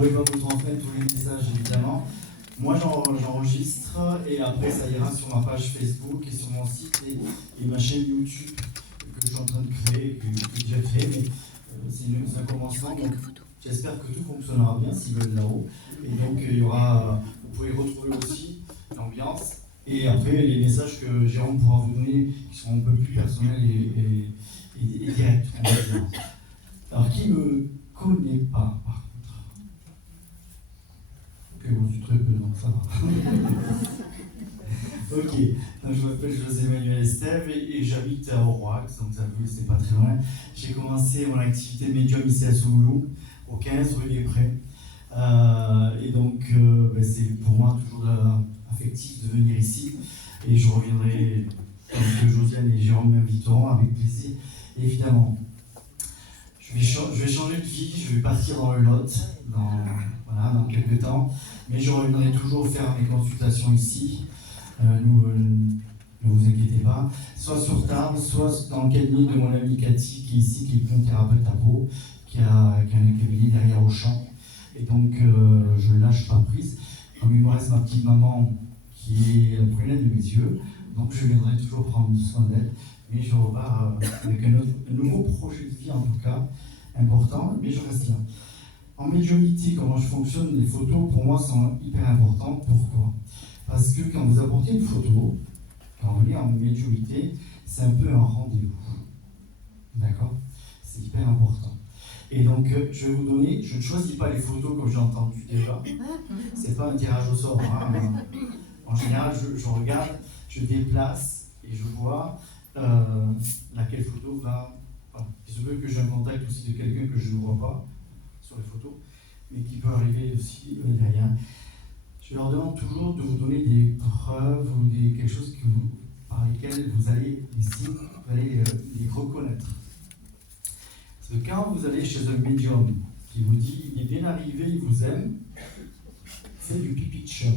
pourrai pas vous transmettre tous les messages, évidemment. Moi, j'enregistre et après, ça ira sur ma page Facebook et sur mon site et ma chaîne YouTube que je suis en train de créer, que j'ai déjà créé, mais c'est un commencement. Donc, j'espère que tout fonctionnera bien s'ils veulent là-haut. Et donc, il y aura, vous pouvez retrouver aussi l'ambiance. Et après, les messages que Jérôme pourra vous donner, qui seront un peu plus personnels et directs, on va dire. Alors, qui ne me connaît pas, par contre? Ok, bon, c'est très peu, donc ça va. Ok, donc, je m'appelle José-Manuel Estève et j'habite à Aurillac, donc ça vous c'est pas très loin. J'ai commencé mon activité médium ici à Soumoulou, au 15 rue des Prés. Et donc, c'est pour moi toujours affectif de venir ici. Et je reviendrai quand Josiane et Jérôme m'inviteront avec plaisir. Et évidemment, je vais changer de vie, je vais partir dans le Lot dans quelques temps. Mais je reviendrai toujours faire mes consultations ici. Ne vous inquiétez pas, soit sur Tarbes, soit dans le cabinet de mon ami Cathy qui est ici, qui est thérapeute à Pau, qui a un cabinet derrière Auchan. Et donc je ne lâche pas prise. Comme il me reste ma petite maman qui est la première de mes yeux, donc je viendrai toujours prendre soin d'elle. Mais je repars avec un nouveau projet de vie en tout cas, important, mais je reste là. En médiumnité, comment je fonctionne, les photos pour moi sont hyper importantes. Pourquoi ? Parce que quand vous apportez une photo, quand vous venez en médiumnité, c'est un peu un rendez-vous. D'accord ? C'est hyper important. Et donc, je vais vous donner, je ne choisis pas les photos comme j'ai entendu déjà. C'est pas un tirage au sort. Hein. En général, je regarde, je déplace et je vois laquelle photo va. Enfin, il se peut que j'ai un contact aussi de quelqu'un que je ne vois pas sur les photos, mais qui peut arriver aussi derrière. Je leur demande toujours de vous donner des preuves ou quelque chose par lesquelles vous allez les reconnaître. Parce que quand vous allez chez un médium qui vous dit il est bien arrivé, il vous aime, c'est du pipi de chat.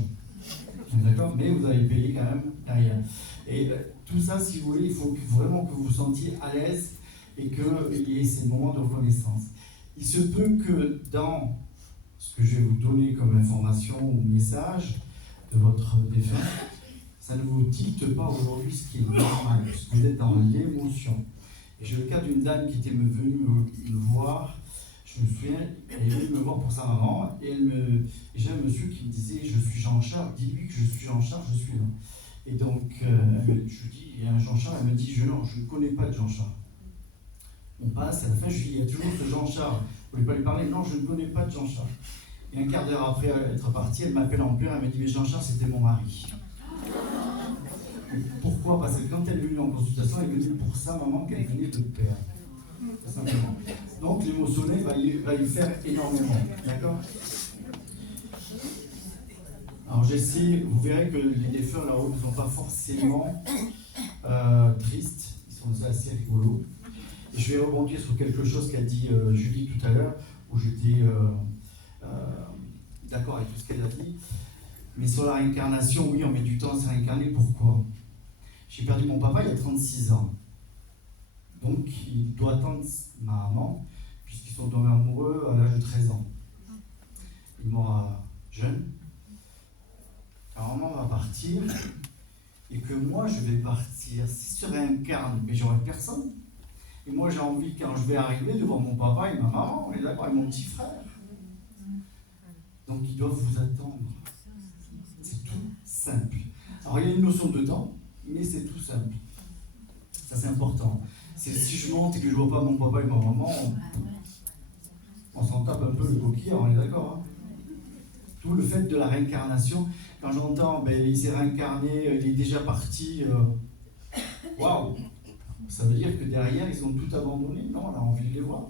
D'accord ? Mais vous allez payer quand même derrière. Et tout ça, si vous voulez, il faut vraiment que vous vous sentiez à l'aise et qu'il y ait ces moments de reconnaissance. Il se peut que dans ce que je vais vous donner comme information ou message de votre défunt, ça ne vous dicte pas aujourd'hui ce qui est normal, parce que vous êtes dans l'émotion. Et j'ai le cas d'une dame qui était venue me voir, je me souviens, elle est venue me voir pour sa maman, et j'ai un monsieur qui me disait « Je suis Jean-Charles, dis-lui que je suis Jean-Charles, je suis là ». Et donc, je lui dis « Il y a un Jean-Charles », elle me dit « Non, je ne connais pas de Jean-Charles ». On passe, à la fin, je lui dis « Il y a toujours ce Jean-Charles, vous ne voulez pas lui parler ?» « Non, je ne connais pas de Jean-Charles ». Et un quart d'heure après être partie, elle m'appelle en pleurs, elle me dit « Mais Jean-Charles, c'était mon mari ». Pourquoi ? Parce que quand elle est venue en consultation, elle est venue pour sa maman qu'elle venait de perdre. Simplement. Donc l'émotionnel va y faire énormément. D'accord ? Alors j'essaie, vous verrez que les défunts là-haut ne sont pas forcément tristes, ils sont assez rigolos. Et je vais rebondir sur quelque chose qu'a dit Julie tout à l'heure, où j'étais d'accord avec tout ce qu'elle a dit. Mais sur la réincarnation, oui, on met du temps à se réincarner. Pourquoi ? J'ai perdu mon papa il y a 36 ans. Donc, il doit attendre ma maman, puisqu'ils sont tombés amoureux à l'âge de 13 ans. Il est mort jeune. Ma maman va partir, et que moi, je vais partir. Si je réincarne, mais j'aurai personne. Et moi, j'ai envie, quand je vais arriver, de voir mon papa et ma maman, et d'accord, et mon petit frère. Donc, ils doivent vous attendre. C'est tout simple. Alors, il y a une notion de temps, mais c'est tout simple. Ça, c'est important. Si je monte et que je ne vois pas mon papa et ma maman, on s'en tape un peu le coquillard, on est d'accord, hein. Tout le fait de la réincarnation, quand j'entends, il s'est réincarné, il est déjà parti, waouh! Ça veut dire que derrière, ils ont tout abandonné. Non, on a envie de les voir.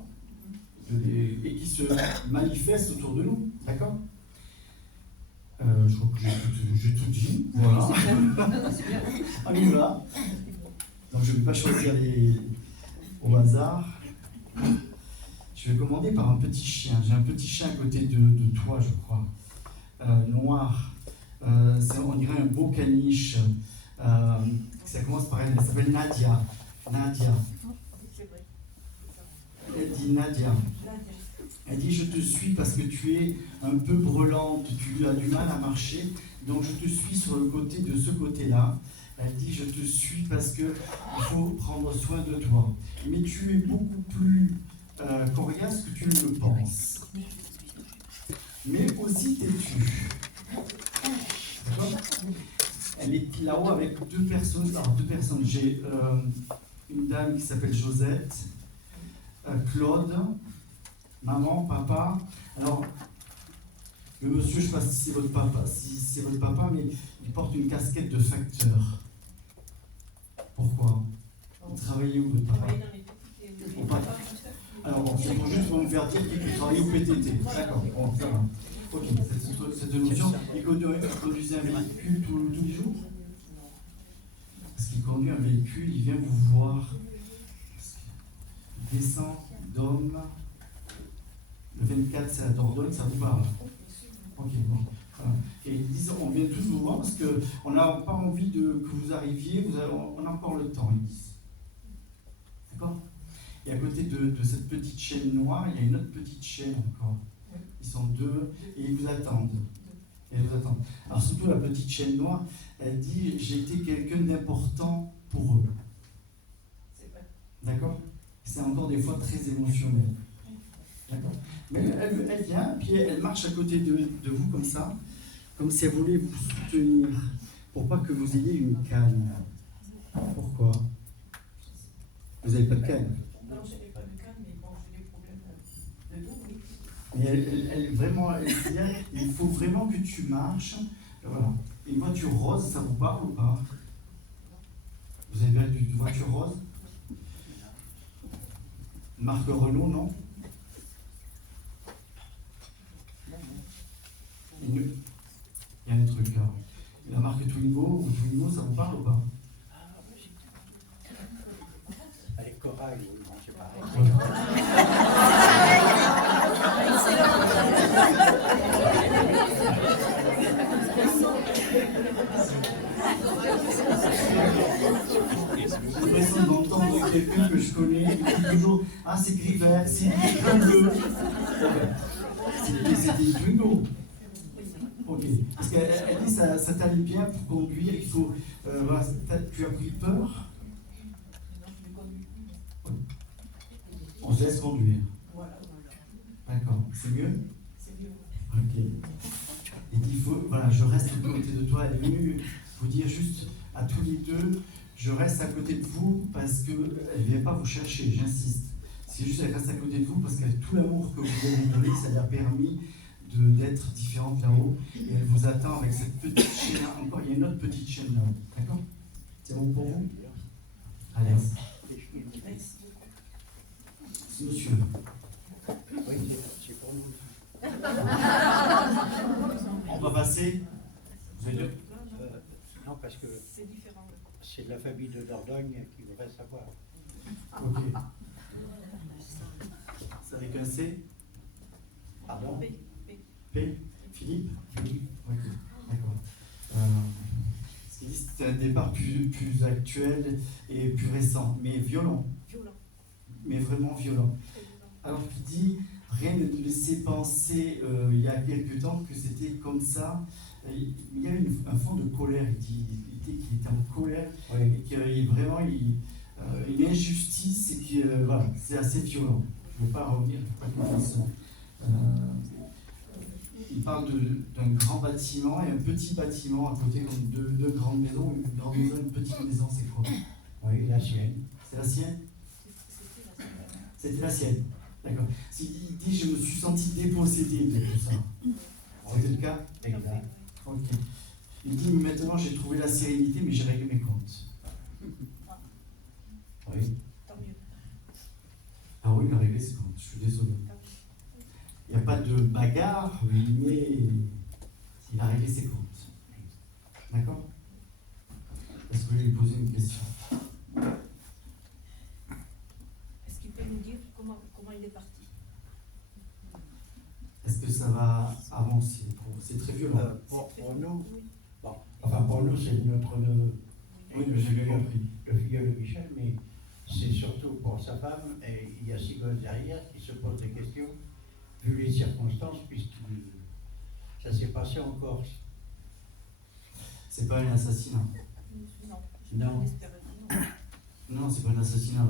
Et qui se manifestent autour de nous, d'accord? Je crois que j'ai tout dit. Voilà. On y va. Donc je ne vais pas choisir au hasard. Je vais commander par un petit chien. J'ai un petit chien à côté de toi, je crois. Noir. On dirait un beau caniche. Ça commence par elle. Elle s'appelle Nadia. Elle dit Nadia. Elle dit, je te suis parce que tu es un peu brûlante, tu as du mal à marcher, donc je te suis sur le côté de ce côté-là. Elle dit, je te suis parce qu'il faut prendre soin de toi. Mais tu es beaucoup plus coriace que tu ne le penses. Mais aussi têtue. D'accord ? Elle est là-haut avec deux personnes. Alors, deux personnes. J'ai une dame qui s'appelle Josette, Claude, maman, papa. Alors, le monsieur, je ne sais pas si c'est votre papa, mais il porte une casquette de facteur. Pourquoi? Il travaillait où, votre papa? Au papa. Alors, bon, c'est pour juste pour me faire dire qu'il travaillait au PTT. D'accord, bon, ça va. Ok, cette notion, il conduisait un véhicule tous les jours? Parce qu'il conduit un véhicule, il vient vous voir. Il descend d'Homme. Le 24, c'est à Dordogne, ça vous parle? Ok, bon. Voilà. Et ils disent, on vient tous vous voir parce qu'on n'a pas envie que vous arriviez, on a encore le temps, ils disent. D'accord? Et à côté de cette petite chaîne noire, il y a une autre petite chaîne encore. Ils sont deux et ils vous attendent. Alors surtout la petite chaîne noire, elle dit, j'ai été quelqu'un d'important pour eux. D'accord? C'est encore des fois très émotionnel. D'accord? Mais elle vient, puis elle marche à côté de vous comme ça, comme si elle voulait vous soutenir, pour pas que vous ayez une canne. Pourquoi? Vous n'avez pas de canne? Non, je n'ai pas de canne, mais bon, j'ai des problèmes de dos, oui. Mais elle dit, il faut vraiment que tu marches. Voilà. Une voiture rose, ça vous parle ou pas? Vous avez bien une voiture rose? Marque Renault, non? Il y a un truc là. La marque Twingo, ça vous parle ou pas? Avec Corail, non, c'est pareil. J'ai l'impression d'entendre quelqu'un que je connais qui dit toujours, ah c'est Griver, c'est Twingo. C'était une Twingo. Ok. Parce qu'elle dit ça t'allait bien pour conduire, il faut. Voilà, tu as pris peur? On se laisse conduire. D'accord. C'est mieux? C'est mieux. Ok. Et il faut, voilà, je reste à côté de toi. Elle est venue vous dire juste à tous les deux, je reste à côté de vous parce qu'elle ne vient pas vous chercher, j'insiste. C'est juste qu'elle reste à côté de vous parce qu'avec tout l'amour que vous avez donné, ça lui a permis d'être différente là-haut. Et elle vous attend avec cette petite chaîne. Encore, il y a une autre petite chaîne là-haut. D'accord? C'est bon pour vous? Allez. C'est monsieur. Oui, c'est pour nous. On va passer. Vous avez deux? Non, parce que C'est différent. c'est de la famille de Dordogne qui voudrait savoir. Ok. Ça avec un C? Pardon? P? Philippe? Philippe. Ok. D'accord. Ce qu'il dit, c'est un départ plus actuel et plus récent, mais violent. Mais vraiment violent. Alors qu'il dit, rien ne nous laissait penser il y a quelques temps que c'était comme ça. Il y avait un fond de colère, il dit qu'il était en colère, Oui. et qu'il y a vraiment une injustice et que voilà, c'est assez violent. Je ne veux pas revenir, je ne veux pas qu'on fasse il parle d'un grand bâtiment et un petit bâtiment à côté, comme deux grandes maisons. Une grande maison, une petite maison, c'est quoi? Oui, la sienne. C'est la sienne? C'était la sienne. D'accord. Il dit, je me suis senti dépossédé de tout ça. C'était le cas? Exact. Ok. Il dit, maintenant j'ai trouvé la sérénité, mais j'ai réglé mes comptes. Oui. Tant mieux. Ah oui, il a réglé ses comptes, je suis désolé. Il n'y a pas de bagarre, mais il a réglé ses comptes. D'accord? Est-ce que je vais lui poser une question? Est-ce qu'il peut nous dire comment il est parti? Est-ce que ça va avancer? C'est très violent. Pour nous, Oui. bon, enfin pour nous c'est notre neveu. Oui, mais j'ai bien compris. Le filleul de Michel, mais c'est surtout pour sa femme, et il y a six gosses derrière qui se posent des questions. vu les circonstances, puisque ça s'est passé en Corse. C'est pas un assassinat. Non. Non, c'est pas un assassinat.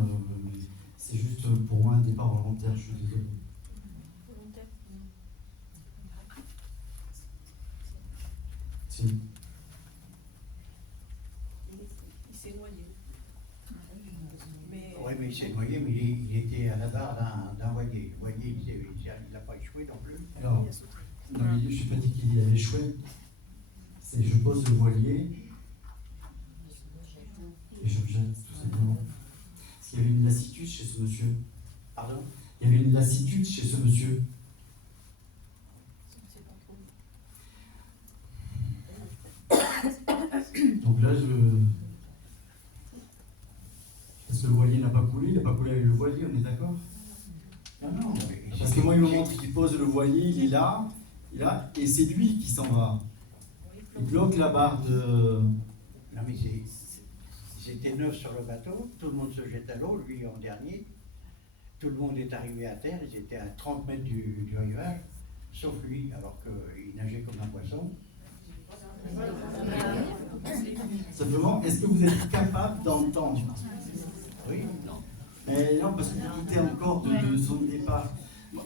C'est juste pour moi un départ volontaire, je suis désolé. Volontaire. Si. Il s'est noyé. Mais Oui, mais il s'est noyé, mais il était à la barre d'un voilier. Le voilier, il n'a pas échoué non plus. Alors, non, mais je ne suis pas dit qu'il avait échoué. C'est je pose le voilier et je me jette, tout simplement. Parce qu'il y avait une lassitude chez ce monsieur. Pardon? Il y avait une lassitude chez ce monsieur. c'est pas trop. Donc là, parce que le voilier n'a pas coulé, il n'a pas coulé avec le voilier, on est d'accord? Non, non. Parce que moi, il me montre qu'il pose le voilier, il est là, et c'est lui qui s'en va. Il bloque la barre de... Non, mais c'était 9 sur le bateau, tout le monde se jette à l'eau, lui en dernier. Tout le monde est arrivé à terre, ils étaient à 30 mètres du rivage, sauf lui, alors qu'il nageait comme un poisson. Simplement, est-ce que vous êtes capable d'entendre? Oui, non. Mais non, parce qu'il doutait encore de son départ.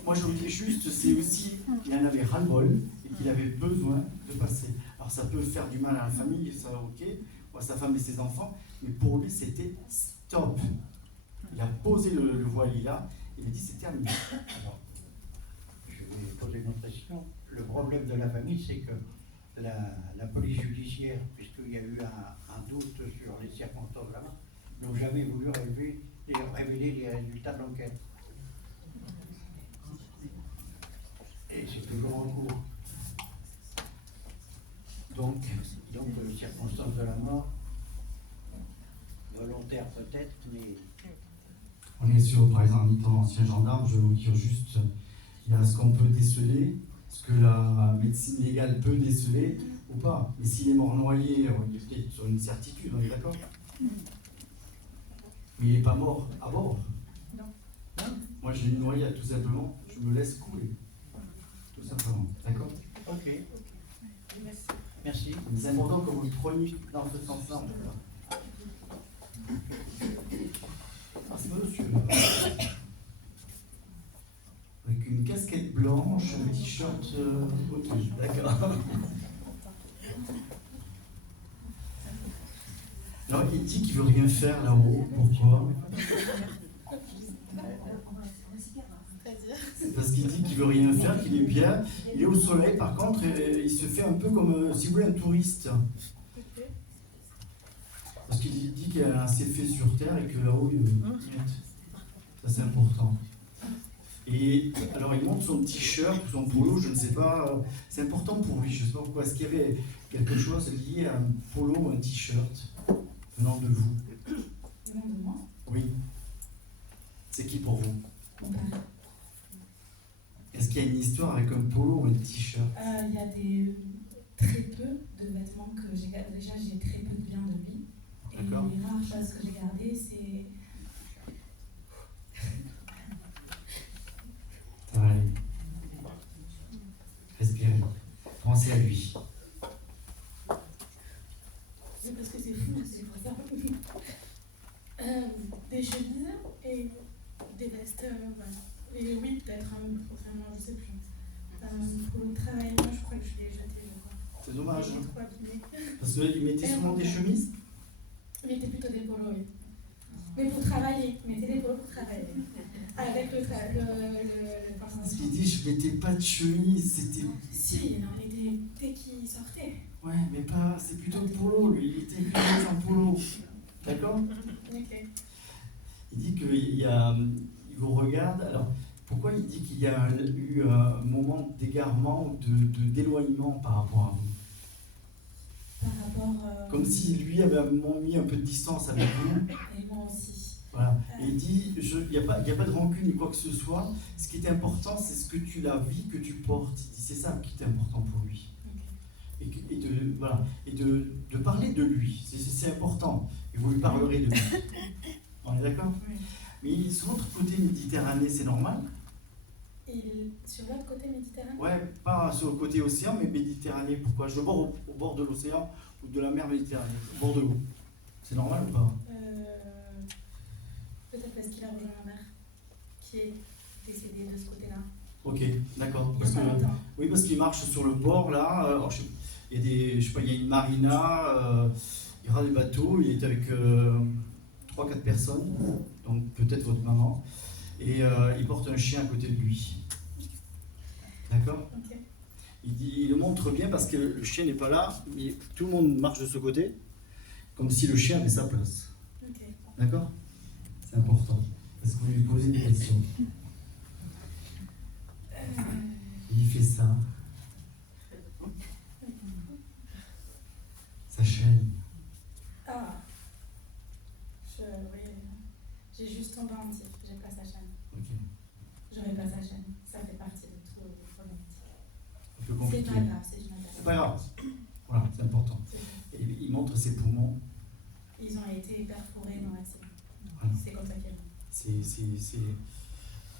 Moi, je vous dis juste, c'est aussi qu'il en avait ras-le-bol et qu'il avait besoin de passer. Alors, ça peut faire du mal à la famille, ça, ok, ou à sa femme et ses enfants, mais pour lui, c'était stop. Il a posé le voilier là, il a dit c'est terminé. Alors, je vais poser une autre question. Le problème de la famille, c'est que la police judiciaire, puisqu'il y a eu un doute sur les circonstances là-bas, n'ont jamais voulu révéler les résultats de l'enquête. Et c'est toujours en cours. Donc, les circonstances de la mort, volontaire peut-être, mais On est sur, par exemple, en étant ancien gendarme, je vais vous dire juste, il y a ce qu'on peut déceler, ce que la médecine légale peut déceler ou pas. Mais s'il est mort noyé, on est peut-être sur une certitude, on est d'accord? Mais il n'est pas mort à bord. Non. Moi, j'ai une noyade, tout simplement, je me laisse couler. Tout simplement, d'accord? ok, Merci. merci. Mais c'est important que vous le preniez dans ce sens-là, en tout cas. Ah, c'est monsieur. Avec une casquette blanche, un t-shirt. Ok, d'accord. Alors, il dit qu'il veut rien faire là-haut. Pourquoi? C'est parce qu'il dit qu'il veut rien faire, qu'il est bien. Il est au soleil, par contre, et il se fait un peu comme, si vous voulez, un touriste. Parce qu'il dit qu'il y a assez fait sur Terre et que là-haut, il ça c'est important. Et alors il montre son t-shirt ou son polo, je ne sais pas, c'est important pour lui, je ne sais pas pourquoi. Est-ce qu'il y avait quelque chose lié à un polo ou un t-shirt venant de vous? Venant de moi, Oui. C'est qui pour vous? mon père. Est-ce qu'il y a une histoire avec un polo ou un t-shirt? Il y a très peu de vêtements que j'ai gardés. Déjà, j'ai très peu de biens de lui. Et D'accord. les rares choses que j'ai gardées, c'est... Ça va aller. Respirez. Pensez à lui. C'est parce que c'est fou, c'est pour ça. Des chemises et des vestes, voilà. Et oui, peut-être vraiment, je sais plus. Pour le travail, moi, je crois que je l'ai jeté, je crois. C'est dommage, Il est hein. trop abîmé. Parce qu'il mettait souvent des chemises. Il mettait plutôt des polos, oui. Mais pour travailler, il mettait des polos pour travailler. Avec le Parce qu'il dit, je mettais pas de chemise, c'était... Si, non, il était dès qu'il sortait. Ouais, mais pas... C'est plutôt le polo, lui. Il était plutôt en polo. D'accord? Ok. Il dit il vous regarde. Alors, pourquoi il dit qu'il y a eu un moment d'égarement ou d'éloignement par rapport à vous? Par rapport... Comme si lui avait mis un peu de distance avec vous. Et moi aussi. Voilà. Et il dit, il n'y a pas de rancune ni quoi que ce soit. Ce qui est important, c'est ce que la vie que tu portes. Il dit, c'est ça qui est important pour lui. Ok. Et de parler de lui. C'est important. Et vous lui parlerez de lui. On est d'accord? Oui. Mais sur votre côté Méditerranée, c'est normal? Et sur l'autre côté Méditerranée? Ouais, pas sur le côté océan, mais Méditerranée. Pourquoi? Je bord au bord de l'océan ou de la mer Méditerranée, au bord de l'eau. C'est normal ou pas? Peut-être parce qu'il a rejoint ma mère, qui est décédée de ce côté-là. Ok, d'accord. Il y Parce a que, pas longtemps. oui, parce qu'il marche sur le bord là. Alors, il y a des, je sais pas, il y a une marina, il y aura des bateaux. Il est avec 3-4 personnes, donc peut-être votre maman, et il porte un chien à côté de lui. D'accord? Ok. Il le montre bien parce que le chien n'est pas là, mais tout le monde marche de ce côté, comme si le chien avait sa place. Ok. D'accord? C'est important. Est-ce que vous lui posez des questions? Il fait ça. Sa chaîne. Ah. Oui. J'ai juste son dentier, j'ai pas sa chaîne. Ok. J'aurais pas sa chaîne. Ça fait partie de tout le problème. Un peu C'est compliqué. pas grave, c'est une C'est pas grave. Voilà, c'est important. Et il montre ses poumons. Ils ont été perforés dans l'accident. Voilà. C'est comme ça qu'elle C'est.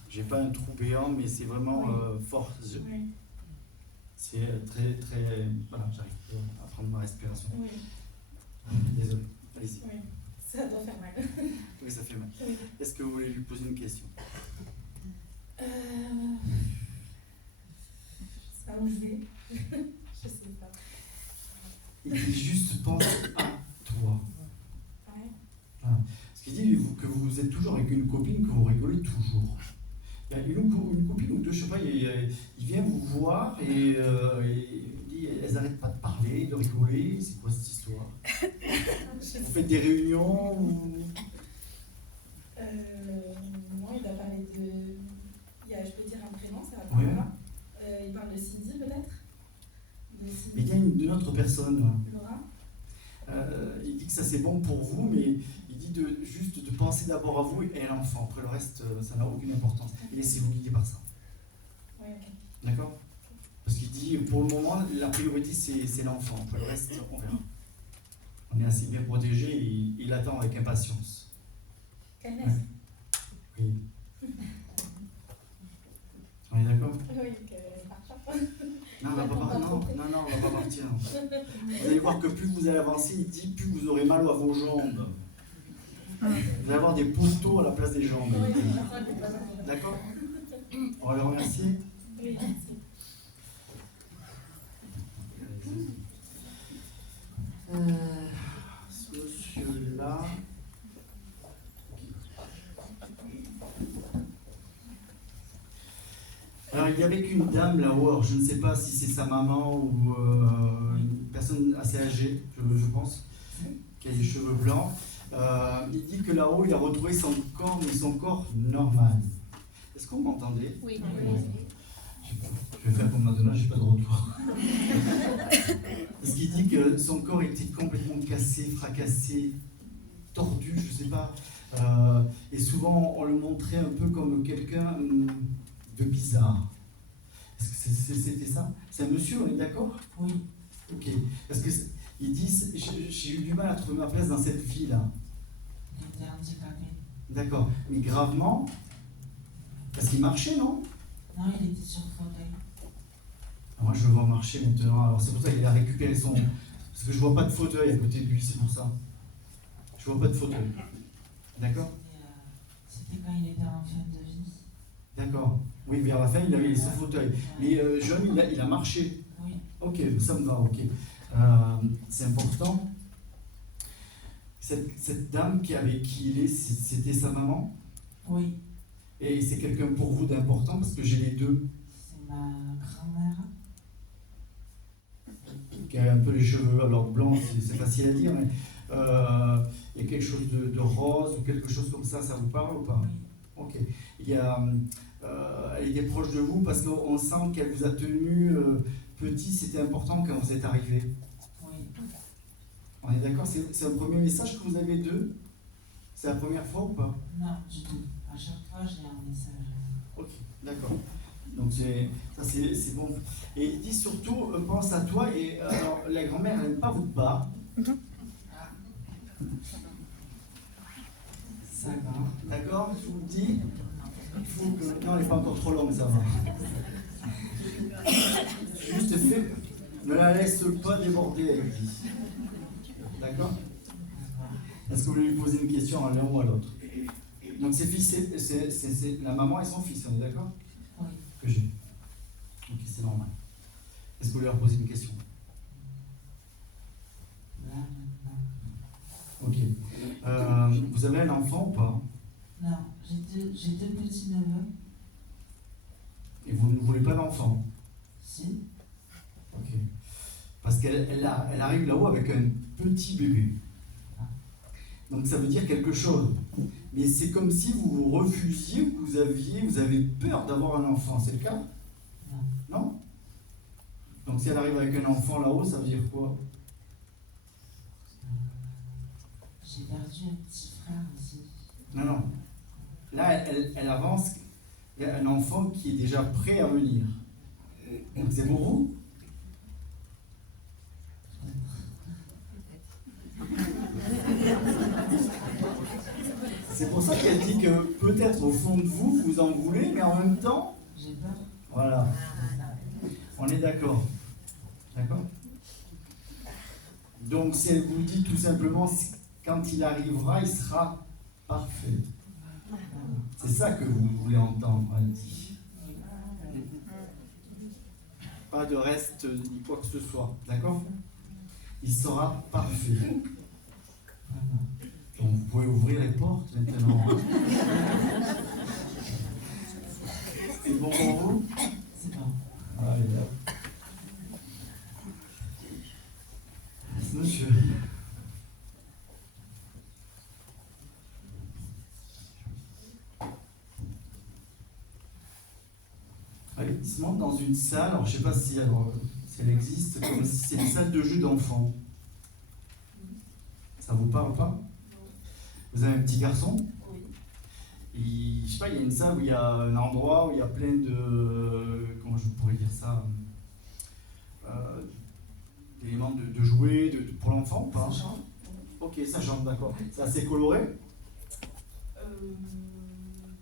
J'ai pas un trou béant, mais c'est vraiment fort. Oui. C'est très, très. Voilà, j'arrive pas à prendre ma respiration. Oui. Désolé. Allez-y. Oui. Ça doit faire mal. Oui, ça fait mal. Oui. Est-ce que vous voulez lui poser une question? C'est pas où je vais. Je sais pas. Il dit juste pense à toi. Ouais. Voilà. Parce qu'il dit que vous êtes toujours avec une copine, que vous rigolez toujours. Il y a une copine ou deux, je sais pas, il vient vous voir et il dit elles n'arrêtent pas de parler, de rigoler. C'est quoi cette histoire? Vous faites des réunions ou... Non, il va parler de. Je peux dire un prénom, ça va Oui. pas. Il parle de Cindy peut-être. De Cindy. Mais il y a une autre personne. Laura. Il dit que ça c'est bon pour vous, mais il dit juste de penser d'abord à vous et à l'enfant. Après le reste, ça n'a aucune importance. Et laissez-vous guider par ça. Oui, ok. D'accord? Parce qu'il dit pour le moment, la priorité c'est l'enfant. Après le reste, on verra. On est assez bien protégé et il attend avec impatience. Quelle Ouais. est-ce? Oui. On est d'accord? Oui, qu'elle part pas. Non, on va pas, non, on va pas partir. Vous allez voir que plus vous allez avancer, il dit, plus vous aurez mal à vos jambes. Vous allez avoir des poteaux à la place des jambes. Oui, D'accord? On va le remercier. oui, merci. Ce monsieur-là. Alors, il y avait qu'une dame là-haut, alors je ne sais pas si c'est sa maman ou une personne assez âgée, je pense, qui a les cheveux blancs. Il dit que là-haut, il a retrouvé son corps, mais son corps normal. Est-ce que vous m'entendez? Oui. Je vais faire comme Madonna, j'ai pas de retour. Parce qu'il dit que son corps était complètement cassé, fracassé, tordu, je sais pas. Et souvent, on le montrait un peu comme quelqu'un de bizarre. Est-ce que c'était ça? C'est un monsieur, on est d'accord? Oui. Ok. Parce que il dit, j'ai eu du mal à trouver ma place dans cette vie-là. Il était handicapé. D'accord. Mais gravement? Parce qu'il marchait, non? Non, il était sur le fauteuil. Moi, je le vois marcher maintenant. Alors, c'est pour ça qu'il a récupéré son. Parce que je vois pas de fauteuil à côté de lui, c'est pour ça. Je vois pas de fauteuil. D'accord? C'était quand il était en fin de vie. D'accord. Oui, vers la fin, il avait son fauteuil. Mais jeune, il a marché. Oui. Ok, ça me va, ok. C'est important. Cette dame avec qui il est, c'était sa maman? Oui. Et c'est quelqu'un pour vous d'important parce que j'ai les deux. C'est ma grand-mère. Qui a un peu les cheveux, alors blancs, c'est facile à dire, mais il y a quelque chose de rose ou quelque chose comme ça vous parle ou pas? Oui. Ok. Elle était proche de vous parce qu'on sent qu'elle vous a tenu petit, c'était important quand vous êtes arrivé. Oui. On est d'accord? C'est un premier message que vous avez d'eux? C'est la première fois ou pas? Non, du tout. À chaque fois, j'ai un message. Ok, d'accord. Donc c'est bon. Et il dit surtout, pense à toi. Et alors, la grand-mère, elle n'aime pas votre bas. Ça va. D'accord? Je vous le dis. Il faut que... Non, elle n'est pas encore trop longue, ça va. Juste fais... Ne la laisse pas déborder, elle dit. D'accord? Est-ce que vous voulez lui poser une question à l'un ou à l'autre? Donc ses fils, c'est la maman et son fils, on est d'accord? Oui. Que j'ai. Ok, c'est normal. Est-ce que vous voulez leur poser une question? Là, maintenant. Ok. Vous avez un enfant ou pas? Non, j'ai deux petits-neveux. Et vous ne voulez pas d'enfant? Si. Ok. Parce qu'elle arrive là-haut avec un petit bébé. Donc ça veut dire quelque chose. Mais c'est comme si vous vous refusiez ou que vous avez peur d'avoir un enfant. C'est le cas? Non. Non? Donc si elle arrive avec un enfant là-haut, ça veut dire quoi? J'ai perdu un petit frère aussi. Non, non. Là, elle avance. Il y a un enfant qui est déjà prêt à venir. Donc c'est pour vous? C'est pour ça qu'elle dit que peut-être au fond de vous, vous en voulez, mais en même temps, J'ai peur. voilà. On est d'accord. D'accord? Donc elle vous dit tout simplement, quand il arrivera, il sera parfait. C'est ça que vous voulez entendre, elle dit. Pas de reste ni quoi que ce soit. D'accord? Il sera parfait. Donc vous pouvez ouvrir les portes maintenant. C'est bon pour vous? C'est bon. Allez, hop. Monsieur. Allez, il se monte dans une salle, alors je ne sais pas si elle existe, comme si c'est une salle de jeu d'enfants. Ça vous parle pas? Vous avez un petit garçon? Oui. Je ne sais pas, il y a une salle où il y a un endroit où il y a plein de... Comment je pourrais dire ça? D'éléments de jouets pour l'enfant ou pas? Ça chante. Ok, ça chante, d'accord. C'est assez coloré?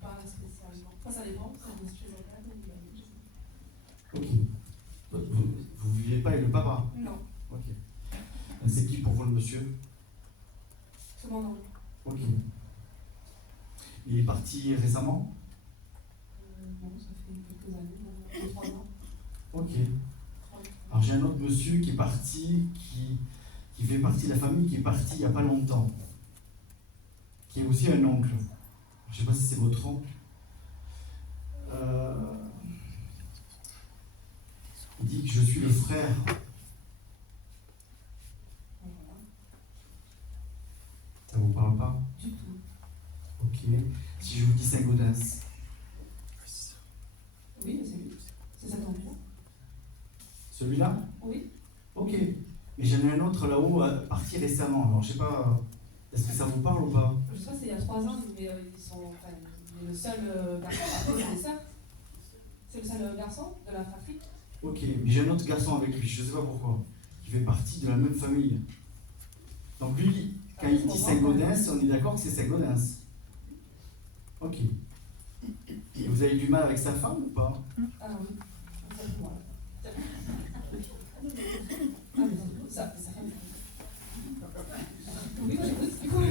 Pas spécialement. Ça dépend. C'est chez un cadre ou Ok. Vous ne vivez pas avec le papa? non. Ok. C'est qui pour vous le monsieur? C'est mon oncle. Ok. Il est parti récemment? Bon, ça fait quelques années, 3 ans. Ok. Alors j'ai un autre monsieur qui est parti, qui fait partie de la famille, qui est parti il n'y a pas longtemps. Qui est aussi un oncle. Je ne sais pas si c'est votre oncle. Il dit que je suis le frère. Voilà. Ça vous parle pas? Du tout. Ok. Si je vous dis Saint-Gaudens. Oui, mais c'est lui. C'est cet enfant. Celui-là? Oui. Ok. Mais j'en ai un autre là-haut parti récemment. Alors je sais pas. Est-ce que ça vous parle ou pas? Je sais pas, c'est il y a 3 ans, mais ils sont. Enfin, il est le seul garçon. Après, c'est des sœurs. C'est le seul garçon de la fratrie. Ok. Mais j'ai un autre garçon avec lui. Je sais pas pourquoi. Qui fait partie de la même famille. Donc lui, quand il dit Saint-Gaudens, on est d'accord que c'est Saint-Gaudens. Ok. Et vous avez du mal avec sa femme ou pas? Ah oui. Ça, c'est moi. Ah, mais ça fait. Oui, j'écoute.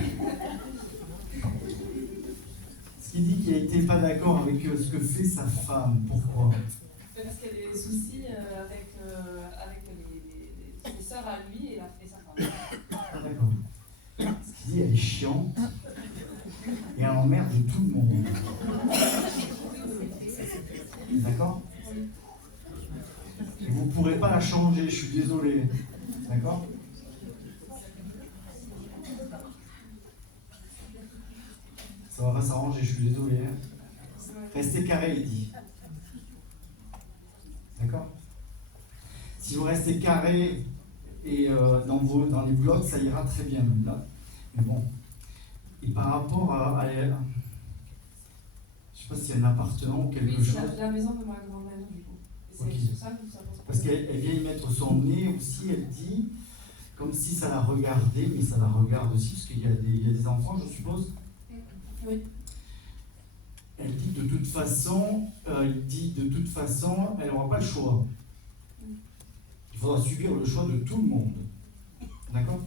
Ce qu'il dit qu'il n'était pas d'accord avec ce que fait sa femme. Pourquoi? Parce qu'il y a des soucis avec ses sœurs à lui et sa femme. Ah, d'accord. Ce qu'il dit, elle est chiante et elle emmerde tout le monde. D'accord? Et vous ne pourrez pas la changer, je suis désolé. D'accord? Ça va pas s'arranger, je suis désolé. Hein. Restez carré, il dit. D'accord? Si vous restez carré et dans les blocs, ça ira très bien même là. Mais bon. Et par rapport à je ne sais pas s'il y a un appartement ou quelque Oui, chose. c'est la maison de ma grand-mère, du coup. Et c'est Ok. sur ça que ça pose Parce problème. qu'elle vient y mettre son nez aussi, elle dit, comme si ça la regardait, mais ça la regarde aussi, parce qu'il y a des enfants, je suppose. Oui. Elle dit de de toute façon, il dit de toute façon, elle n'aura pas le choix. Il faudra subir le choix de tout le monde. D'accord?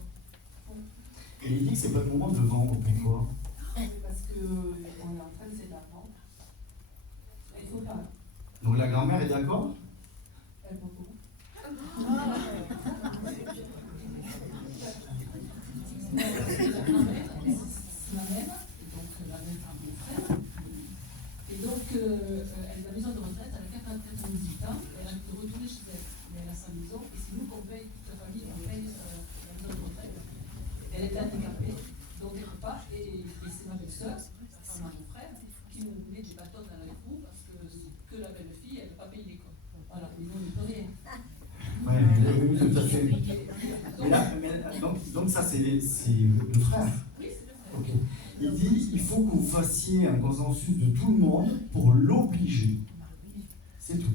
Et il dit que c'est pas le moment de vendre. Pourquoi? Parce qu'on est en train de s'élargir. Il ne faut pas. Donc la grand-mère est d'accord? Elle beaucoup. C'est ma mère, et donc la même femme de mon frère. Et donc, elle est à la maison de retraite, elle a 98 ans, et elle a pu retourner chez elle. Mais elle a sa maison, et c'est nous qu'on paye, toute la famille, on paye la maison de retraite. Elle est handicapée, donc elle ne peut pas, et c'est ma belle-sœur, sa femme à mon frère, qui nous met des bâtons dans la roue, parce que la belle-fille, elle ne peut pas payer l'école. Voilà, mais nous, on ne peut rien. Oui, tout à fait. Mais là, donc ça, c'est le frère. Oui, c'est le frère. Ok. Il dit il faut que vous fassiez un consensus de tout le monde pour l'obliger. C'est tout.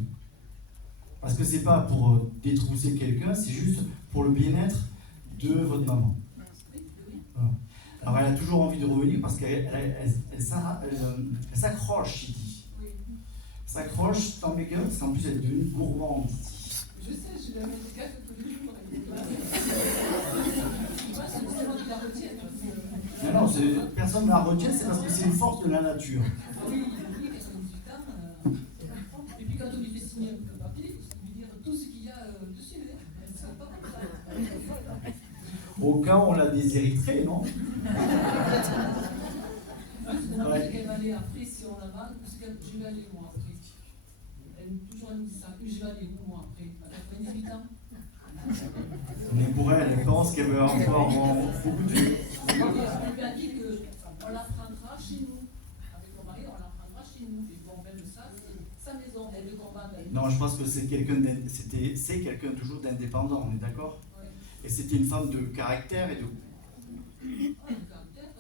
Parce que c'est pas pour détrousser quelqu'un, c'est juste pour le bien-être de votre maman. Voilà. Alors elle a toujours envie de revenir parce qu'elle s'accroche, il dit. Oui. S'accroche tant mes gueules, parce qu'en plus elle est devenue gourmande. Je sais, je lui amène des gâteaux tous les jours. Moi, c'est seulement qu'il la retient. Non, personne ne la retient, c'est parce que c'est une force de la nature. Ah oui, il a 98 ans. Et puis quand on lui fait signer un papier, il faut lui dire tout ce qu'il y a dessus. Elle ne sera pas comme ça. Au cas où on l'a déshérité, non? Elle va aller après si on la mal, parce que je vais aller moi après. Toujours elle me dit ça, je vais aller où moi après? À 98 ans. Mais pour elle, elle pense qu'elle veut encore beaucoup de vie. Elle lui a dit qu'on la prendra chez nous. Avec mon mari, on la prendra chez nous. Et bon, même ça, c'est sa maison. Elle veut qu'on va d'aller. Non, je pense que c'est quelqu'un toujours d'indépendant, on est d'accord? Ouais. Et c'était une femme de caractère et de... Ah, le caractère,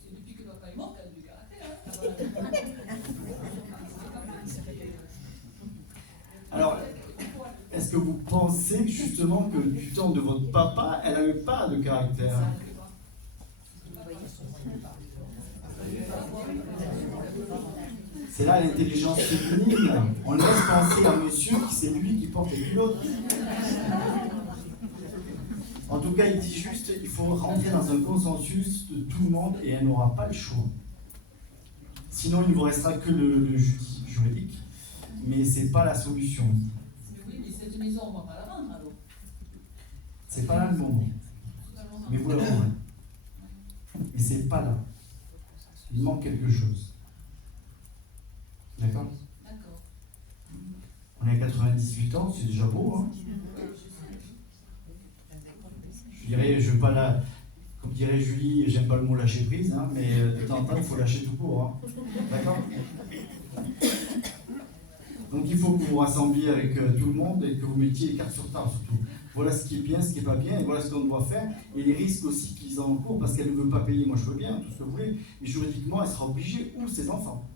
c'est depuis que papa est mort qu'elle a du caractère. Alors, est-ce que vous pensez justement que du temps de votre papa, elle n'avait pas de caractère? C'est là l'intelligence féminine. On laisse penser à monsieur que c'est lui qui porte les culottes. En tout cas, il dit juste il faut rentrer dans un consensus de tout le monde et elle n'aura pas le choix. Sinon, il ne vous restera que le juridique, mais ce n'est pas la solution. Oui, mais cette maison, on ne va pas la vendre alors. C'est pas là le moment. Mais vous la vendrez. Mais c'est pas là. Il manque quelque chose. D'accord? D'accord. On est à 98 ans, c'est déjà beau, hein? Je dirais, je veux pas la... Comme dirait Julie, j'aime pas le mot lâcher prise, hein, mais de temps en temps, il faut lâcher tout court. Hein. D'accord? Donc il faut que vous vous rassembliez avec tout le monde et que vous mettiez les cartes sur table surtout. Voilà ce qui est bien, ce qui n'est pas bien, et voilà ce qu'on doit faire, et les risques aussi qu'ils ont en cours, parce qu'elle ne veut pas payer, moi je veux bien, tout ce que vous voulez, mais juridiquement elle sera obligée, ou ses enfants.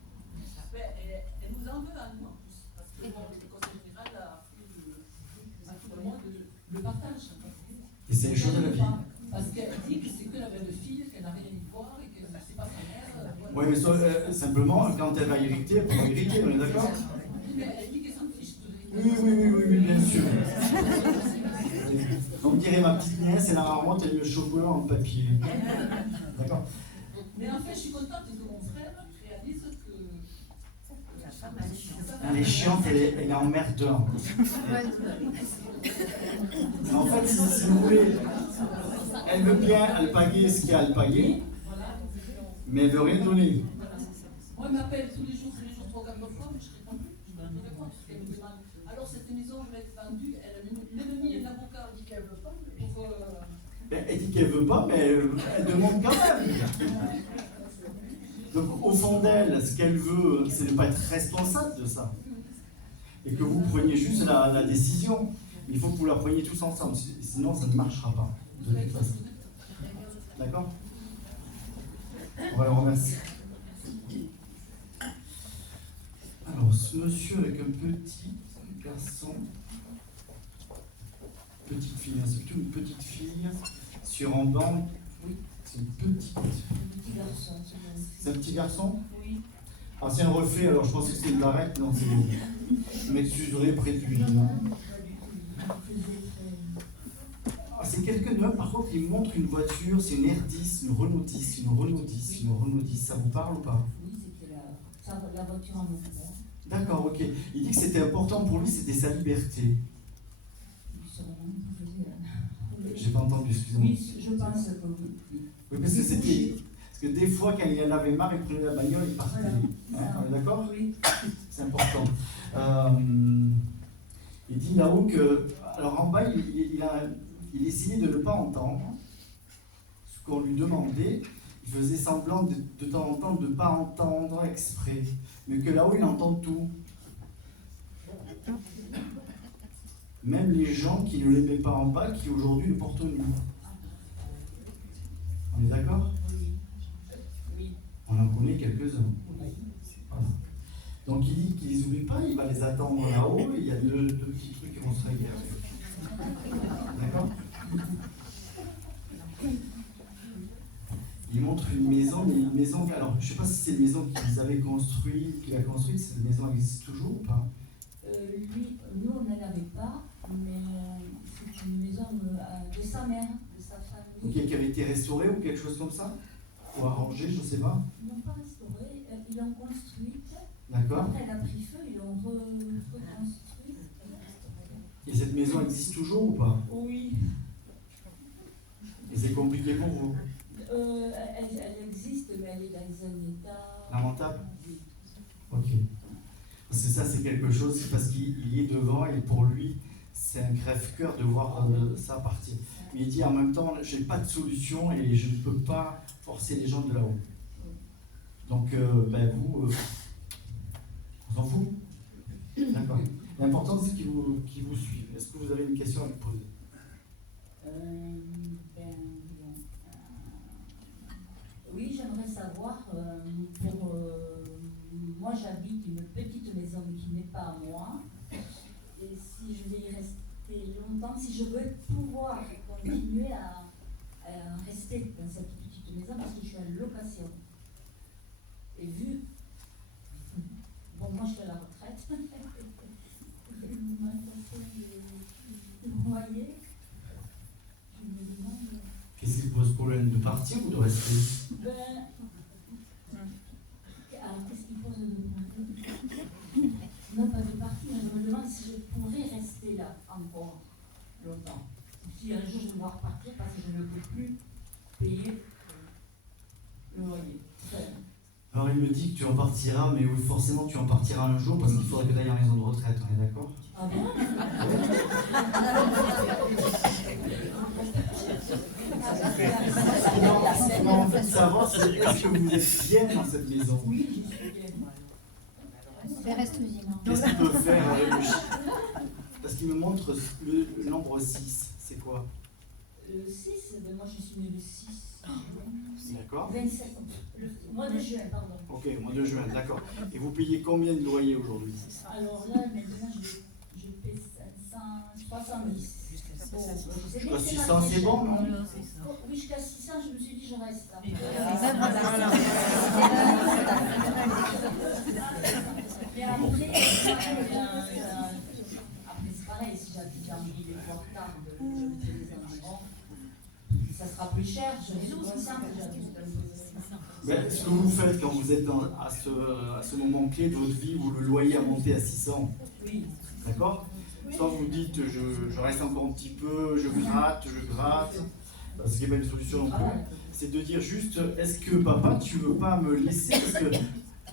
Elle nous en veut à nous en plus, parce que bon, le Conseil général a fait à tout le monde le partage. Et c'est les choses de la vie. Parce qu'elle dit que c'est que la belle-fille, qu'elle n'a rien à y voir, et que c'est pas sa mère. Oui, mais simplement, quand elle va hériter, elle pourra hériter, on est d'accord? Mais elle dit qu'elle s'en fiche. Oui, bien sûr. Donc, dirait ma petite nièce, elle a rarement le chocolat en papier. D'accord? Mais en fait, je suis contente que mon frère réalise que la femme a dit. Elle est chiante, elle est emmerdante. En fait, si vous voulez, elle veut bien alpaguer ce qu'il y a à alpaguer, mais elle ne veut rien donner. Moi, elle m'appelle tous les jours, 3 ou 4 fois, mais je ne réponds plus. Je ne réponds pas. Elle me demande alors cette maison, je vais être vendue. Elle a même mis un avocat, elle dit qu'elle ne veut pas. Elle dit qu'elle ne veut pas, mais elle demande quand même. Donc, au fond d'elle, ce qu'elle veut, c'est de ne pas être responsable de ça. Et que vous preniez juste la décision. Il faut que vous la preniez tous ensemble, sinon ça ne marchera pas. De toute façon. D'accord? On va le remercier. Alors, ce monsieur avec un petit garçon, petite fille, c'est plutôt une petite fille, sur un banc, oui, c'est une petite. Petit garçon. C'est un petit garçon? Oui. Ah, c'est un reflet, alors je pense que c'est une barrette, non, c'est le mec susurré près du lit. Non, hein. pas du tout. Il faisait très... Ah, c'est quelqu'un de même, par contre, il me montre une voiture, c'est une R10, une Renault 10, une Renault 10, une Renault 10. Ça vous parle ou pas? Oui, c'était la voiture en mouvement. D'accord, ok. Il dit que c'était important pour lui, c'était sa liberté. Il se faisait... J'ai pas entendu, excusez-moi. Oui, je pense que oui. Oui, parce que c'était. Parce que des fois, quand il en avait marre, il prenait la bagnole et il partait. Voilà. Hein, on est d'accord? Oui. C'est important. Il dit là-haut que. Alors en bas, il essayait de ne pas entendre ce qu'on lui demandait. Il faisait semblant de temps en temps de ne pas entendre exprès. Mais que là-haut, il entend tout. Même les gens qui ne l'aimaient pas en bas, qui aujourd'hui le portent nu. On est d'accord? Oui. On en connaît quelques-uns. Voilà. Donc il dit qu'il les oublie pas, il va les attendre là-haut, et il y a deux petits trucs qui vont se régler avec. D'accord? Il montre une maison, mais une maison. Alors je ne sais pas si c'est une maison qu'ils avaient construite, qu'il a construite, cette maison existe toujours ou pas? Nous, on n'en avait pas, mais c'est une maison de sa mère, de sa famille. Ok, qui avait été restaurée ou quelque chose comme ça? Ou arrangée, je ne sais pas. Ils n'ont pas restauré, ils l'ont construite. D'accord? Après, elle a pris feu, ils l'ont reconstruite. Et cette maison existe toujours ou pas? Oui. Et c'est compliqué pour vous? Elle existe, mais elle est dans un état... Lamentable? Oui. Ok. Parce que ça, c'est quelque chose, c'est parce qu'il y est devant et pour lui, c'est un crève-cœur de voir ça partir. Mais il dit en même temps, j'ai pas de solution et je ne peux pas forcer les gens de là-haut. Donc, vous, on s'en fout? D'accord. L'important, c'est qu'ils vous suivent. Est-ce que vous avez une question à me poser? Oui, j'aimerais savoir, moi j'habite une petite maison qui n'est pas à moi, et si je vais y rester longtemps, si je veux pouvoir continuer à rester dans cette petite maison parce que je suis en location. Et vu, bon moi je suis à la retraite, l'augmentation du loyer, je me demande... Qu'est-ce qui pose problème, de partir ou de rester? Alors, qu'est-ce qu'il pose de problème? Non, pas de partir, mais je me demande si je pourrais rester là encore longtemps. Si un jour je vais devoir partir parce que je ne peux plus payer le loyer. Alors il me dit que tu en partiras, mais oui, forcément tu en partiras un jour parce qu'il faudrait que tu ailles en maison de retraite, on est d'accord? Ah bon? Ce qu'on a envie de savoir, c'est est-ce que vous êtes bien dans cette maison? Oui, j'y suis bien. Qu'est-ce qu'il peut faire parce qu'il me montre le nombre 6, c'est quoi? Le 6, moi je suis née le 6 juin. D'accord? 27, le mois de juin, pardon. Ok, mois de juin, d'accord. Et vous payez combien de loyer aujourd'hui? Alors là, maintenant je paie 310. Bon, Jusqu'à 600, c'est bon, non? Oui, jusqu'à 600, je me suis dit, je reste. Mais après, c'est pareil, si j'habite en ville et tard de les environs, ça sera plus cher, je suis consciente que j'habite. Ce que vous faites quand vous êtes à ce moment clé de votre vie où le loyer a monté à 600, oui. D'accord? Soit vous dites je reste encore un petit peu, je gratte, parce qu'il n'y a pas une solution non plus. C'est de dire juste est-ce que papa tu veux pas me laisser, parce que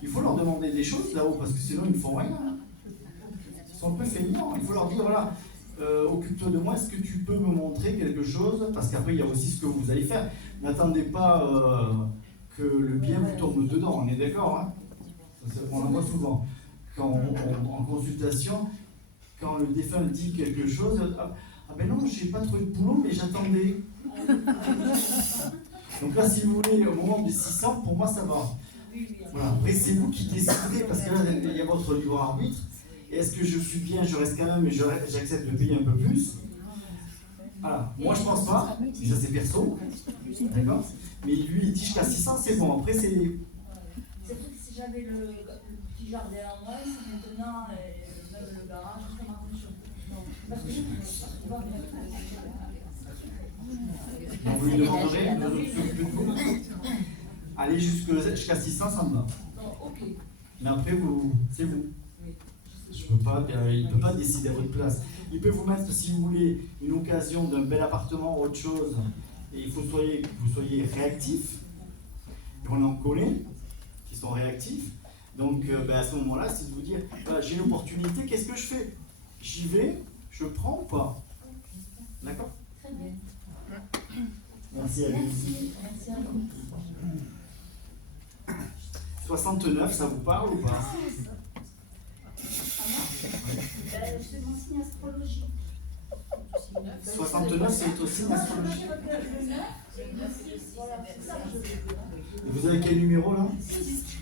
il faut leur demander des choses là-haut parce que sinon ils ne font rien. Ils sont un peu feignants, il faut leur dire voilà, occupe-toi de moi, est-ce que tu peux me montrer quelque chose? Parce qu'après il y a aussi ce que vous allez faire. N'attendez pas que le bien vous tombe dedans, on est d'accord, hein? On en voit souvent. Quand en consultation, quand le défunt dit quelque chose, ah ben non, j'ai pas trouvé de boulot, mais j'attendais. Donc là, si vous voulez, au moment des 600, pour moi, ça va. Voilà. Après, c'est vous qui décidez, parce que là, il y a votre libre arbitre. Et est-ce que je suis bien, je reste quand même, mais j'accepte de payer un peu plus? Voilà. Moi, je pense pas. Ça, c'est perso. D'accord? Mais lui, il dit jusqu'à 600, c'est bon. Après, c'est... C'est vrai que si j'avais avait le petit jardin en moins, maintenant, même le garage, ça m'arrange. Parce que Donc vous lui demanderez de s'occuper de vous. Allez jusqu'à 600, ça me va. non, ok. Mais après, c'est vous. Oui. Il ne peut pas décider à votre place. Il peut vous mettre, si vous voulez, une occasion d'un bel appartement ou autre chose, et il faut que vous soyez réactif. Et on en connaît qui sont réactifs. Donc à ce moment-là, c'est de vous dire, j'ai une opportunité, qu'est-ce que je fais? J'y vais, je prends ou pas? D'accord? Très bien. Merci à vous. Merci à vous. 69, ça vous parle ou pas? C'est mon signe astrologique. 69, c'est aussi une astrologie. Et vous avez quel numéro là?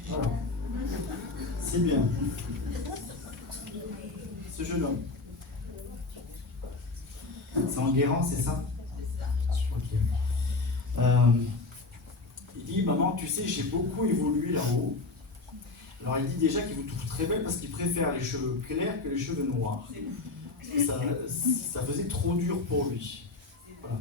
Voilà. C'est bien. Ce jeune homme. C'est en Guérant, c'est ça? Ok. Il dit, maman, tu sais, j'ai beaucoup évolué là-haut. Alors il dit déjà qu'il vous trouve très belle parce qu'il préfère les cheveux clairs que les cheveux noirs. Ça faisait trop dur pour lui. Voilà.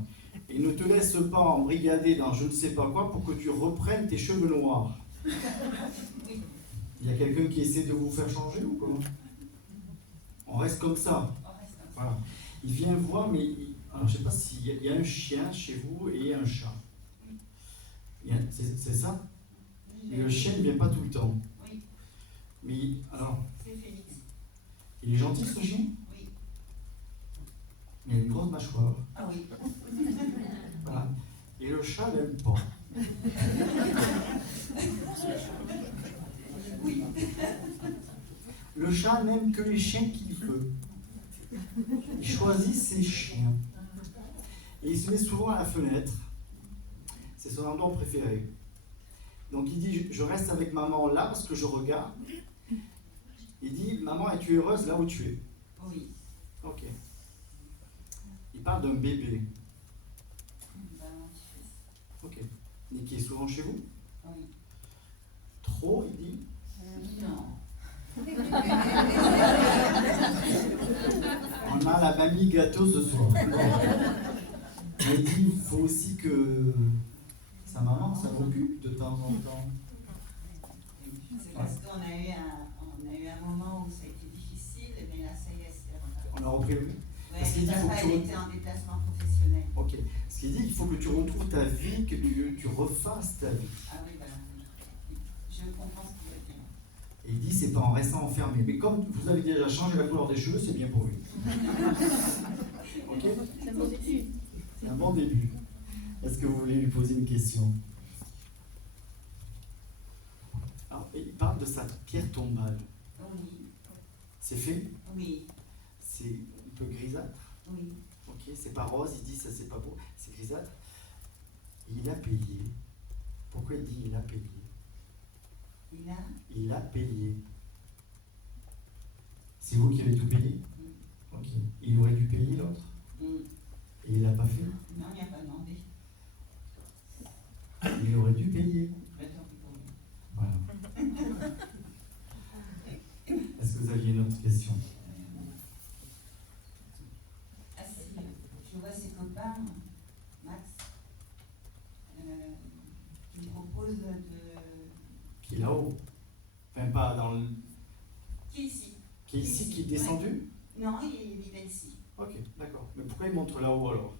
Et ne te laisse pas embrigader dans je ne sais pas quoi pour que tu reprennes tes cheveux noirs. Il y a quelqu'un qui essaie de vous faire changer ou comment? On reste comme ça. Voilà. Il vient voir, mais alors, je ne sais pas s'il y a un chien chez vous et un chat. C'est ça? Et le chien ne vient pas tout le temps. Oui. Mais alors, C'est Félix. il est gentil ce chien? Oui. Il a une grosse mâchoire. Ah oui. Voilà. Et le chat n'aime pas. Oui. Le chat n'aime que les chiens qu'il veut. Il choisit ses chiens. Et il se met souvent à la fenêtre. C'est son endroit préféré. Donc il dit, je reste avec maman là parce que je regarde. Il dit, maman, es-tu heureuse là où tu es? Oui. Ok. Il parle d'un bébé. Ben, tu fais ça. Ok. Et qui est souvent chez vous? Oui. Trop, il dit. Non. On a la mamie gâteau ce soir. Mais il dit, il faut aussi que sa maman, ça l'occupe de temps en temps. C'est parce qu'on a eu un moment où ça a été difficile, mais là, ça y est, c'est reparti. On a repris le. Ouais, Parce qu'il dit, faut papa, que tu il était en déplacement professionnel. Ok. Ce qu'il dit, il faut que tu retrouves ta vie, que tu refasses ta vie. Ah oui, voilà. Je comprends ce qu'il veut dire. Et il dit, c'est pas en restant enfermé. Mais comme vous avez déjà changé la couleur des cheveux, c'est bien pour lui. Ok? C'est un bon début. C'est un bon début. Est-ce que vous voulez lui poser une question? Alors, il parle de sa pierre tombale. Oui. C'est fait? Oui. C'est un peu grisâtre? Oui. Ok, c'est pas rose, il dit ça c'est pas beau, c'est grisâtre. Il a payé. Pourquoi il dit il a payé? Il a payé. C'est vous qui avez tout payé? Ok. Il aurait dû payer l'autre? Et il l'a pas fait? Non, il n'y a pas demandé. Il aurait dû payer. Tant pis pour lui. Voilà. Est-ce que vous aviez une autre question? Ah si, je vois ses copains, Max, qui me proposent de... Qui est là-haut? Enfin, pas dans le. Qui est ici? Qui est ici, qui est descendu? Non, il vivait ici. Ok, d'accord. Mais pourquoi il montre là-haut alors?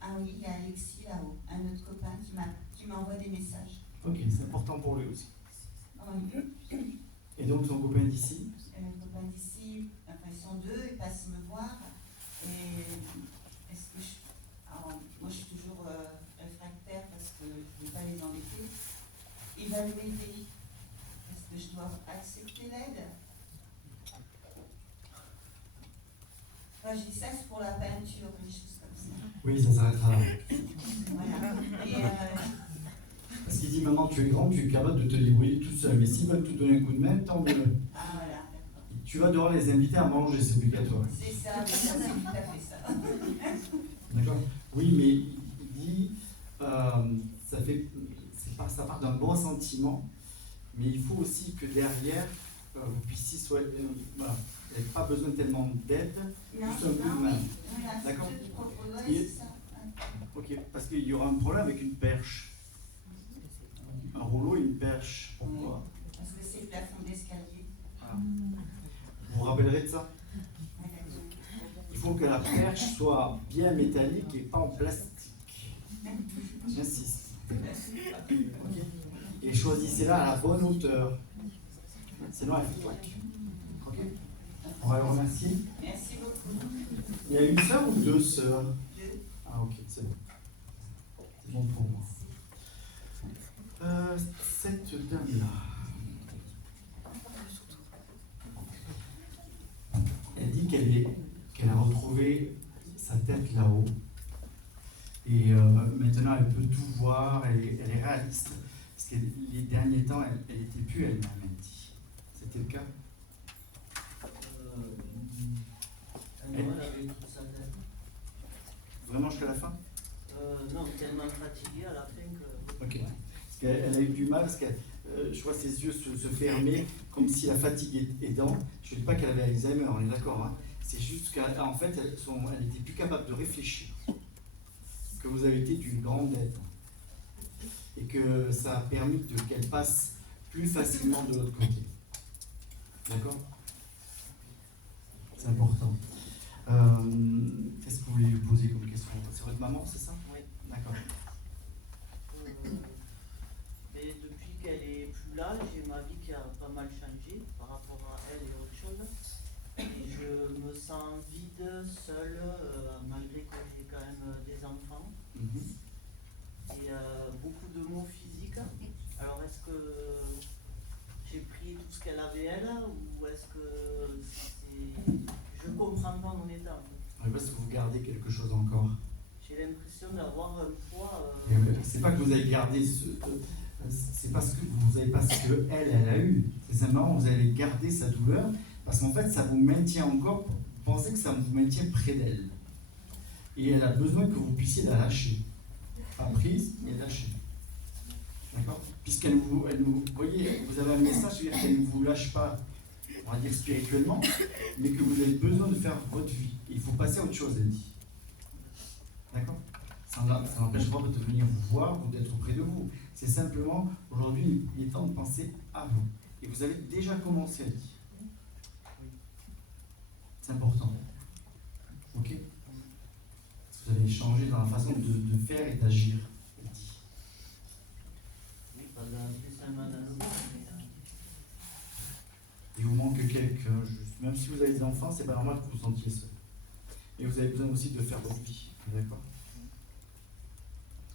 Ah oui, il y a Alexis là-haut, un autre copain qui m'envoie des messages. Ok, c'est important pour lui aussi. Oui. Et donc son copain d'ici? Un copain d'ici, enfin ils sont deux, ils passent me voir. Et est-ce que alors, moi je suis toujours réfractaire parce que je ne veux pas les embêter. Ils veulent m'aider. Est-ce que je dois accepter l'aide? Enfin, je dis ça, c'est pour la peinture, des choses comme ça. Oui, ça s'arrêtera là. Voilà. Et Parce qu'il dit, maman, tu es grande, tu es capable de te débrouiller tout seul. Mais s'ils veulent te donner un coup de main, tant mieux. ah voilà, d'accord. Tu vas devoir les inviter à manger, c'est obligatoire. C'est ça, mais ça, c'est tout à fait ça. D'accord? Oui, mais il dit, ça part d'un bon sentiment. Mais il faut aussi que derrière, vous puissiez voilà, vous n'avez pas besoin tellement d'aide, Non, juste un peu de non, main. oui, voilà, c'est D'accord. ce que je propose, ouais, Et- c'est ça. Ouais. Ok, parce qu'il y aura un problème avec une perche. Un rouleau et une perche. Pourquoi? Parce que c'est le plafond d'escalier. Voilà. Vous vous rappellerez de ça? Ouais, d'accord. Il faut que la perche soit bien métallique et pas en plastique. J'insiste. Ok. Et choisissez-la à la bonne hauteur. Sinon, elle fait claque. Ok. On va le remercier. Merci beaucoup. Il y a une sœur ou deux sœurs? Deux. Ah ok, c'est bon. C'est bon pour moi. Cette dame-là. Elle dit qu'elle a retrouvé sa tête là-haut. Et maintenant, elle peut tout voir, elle est réaliste. Parce que les derniers temps, elle n'était plus elle-même, elle dit. C'était le cas? Elle avait toute sa tête. Vraiment jusqu'à la fin? Non, tellement fatiguée à la fin que. Ok. Parce qu'elle a eu du mal, parce que je vois ses yeux se fermer, comme si la fatigue aidant. Je ne dis pas qu'elle avait Alzheimer, on est d'accord. Hein. C'est juste qu'en fait, elle n'était plus capable de réfléchir. Que vous avez été d'une grande aide. Et que ça a permis qu'elle passe plus facilement de l'autre côté. D'accord? C'est important. Qu'est-ce que vous voulez lui poser comme question? C'est votre maman, c'est ça? Oui. D'accord. Mais depuis qu'elle est plus là, j'ai ma vie qui a pas mal changé par rapport à elle et autre chose. Et je me sens vide, seule, malgré que j'ai quand même des enfants. Mhm. Et beaucoup de mots physiques. Alors est-ce que j'ai pris tout ce qu'elle avait elle, ou est-ce que je comprends pas mon état? Je sais pas si vous gardez quelque chose encore. J'ai l'impression d'avoir un poids. C'est pas que vous avez gardé c'est parce que vous avez pas ce que elle a eu. C'est simplement vous allez garder sa douleur parce qu'en fait ça vous maintient encore. Vous pensez que ça vous maintient près d'elle. Et elle a besoin que vous puissiez la lâcher. Pas prise, mais lâcher. D'accord? Puisqu'elle vous voyez, vous avez un message, c'est-à-dire qu'elle ne vous lâche pas, on va dire spirituellement, mais que vous avez besoin de faire votre vie. Il faut passer à autre chose, elle dit. D'accord? Ça n'empêche pas de venir vous voir ou d'être auprès de vous. C'est simplement, aujourd'hui, il est temps de penser à vous. Et vous avez déjà commencé, elle dit. C'est important. Ok? Parce que vous avez changé dans la façon de faire et d'agir, elle dit. Oui, pas spécialement dans le monde, mais. Il vous manque quelqu'un, juste. Même si vous avez des enfants, c'est pas normal que vous vous sentiez seul. Et vous avez besoin aussi de faire votre vie. D'accord?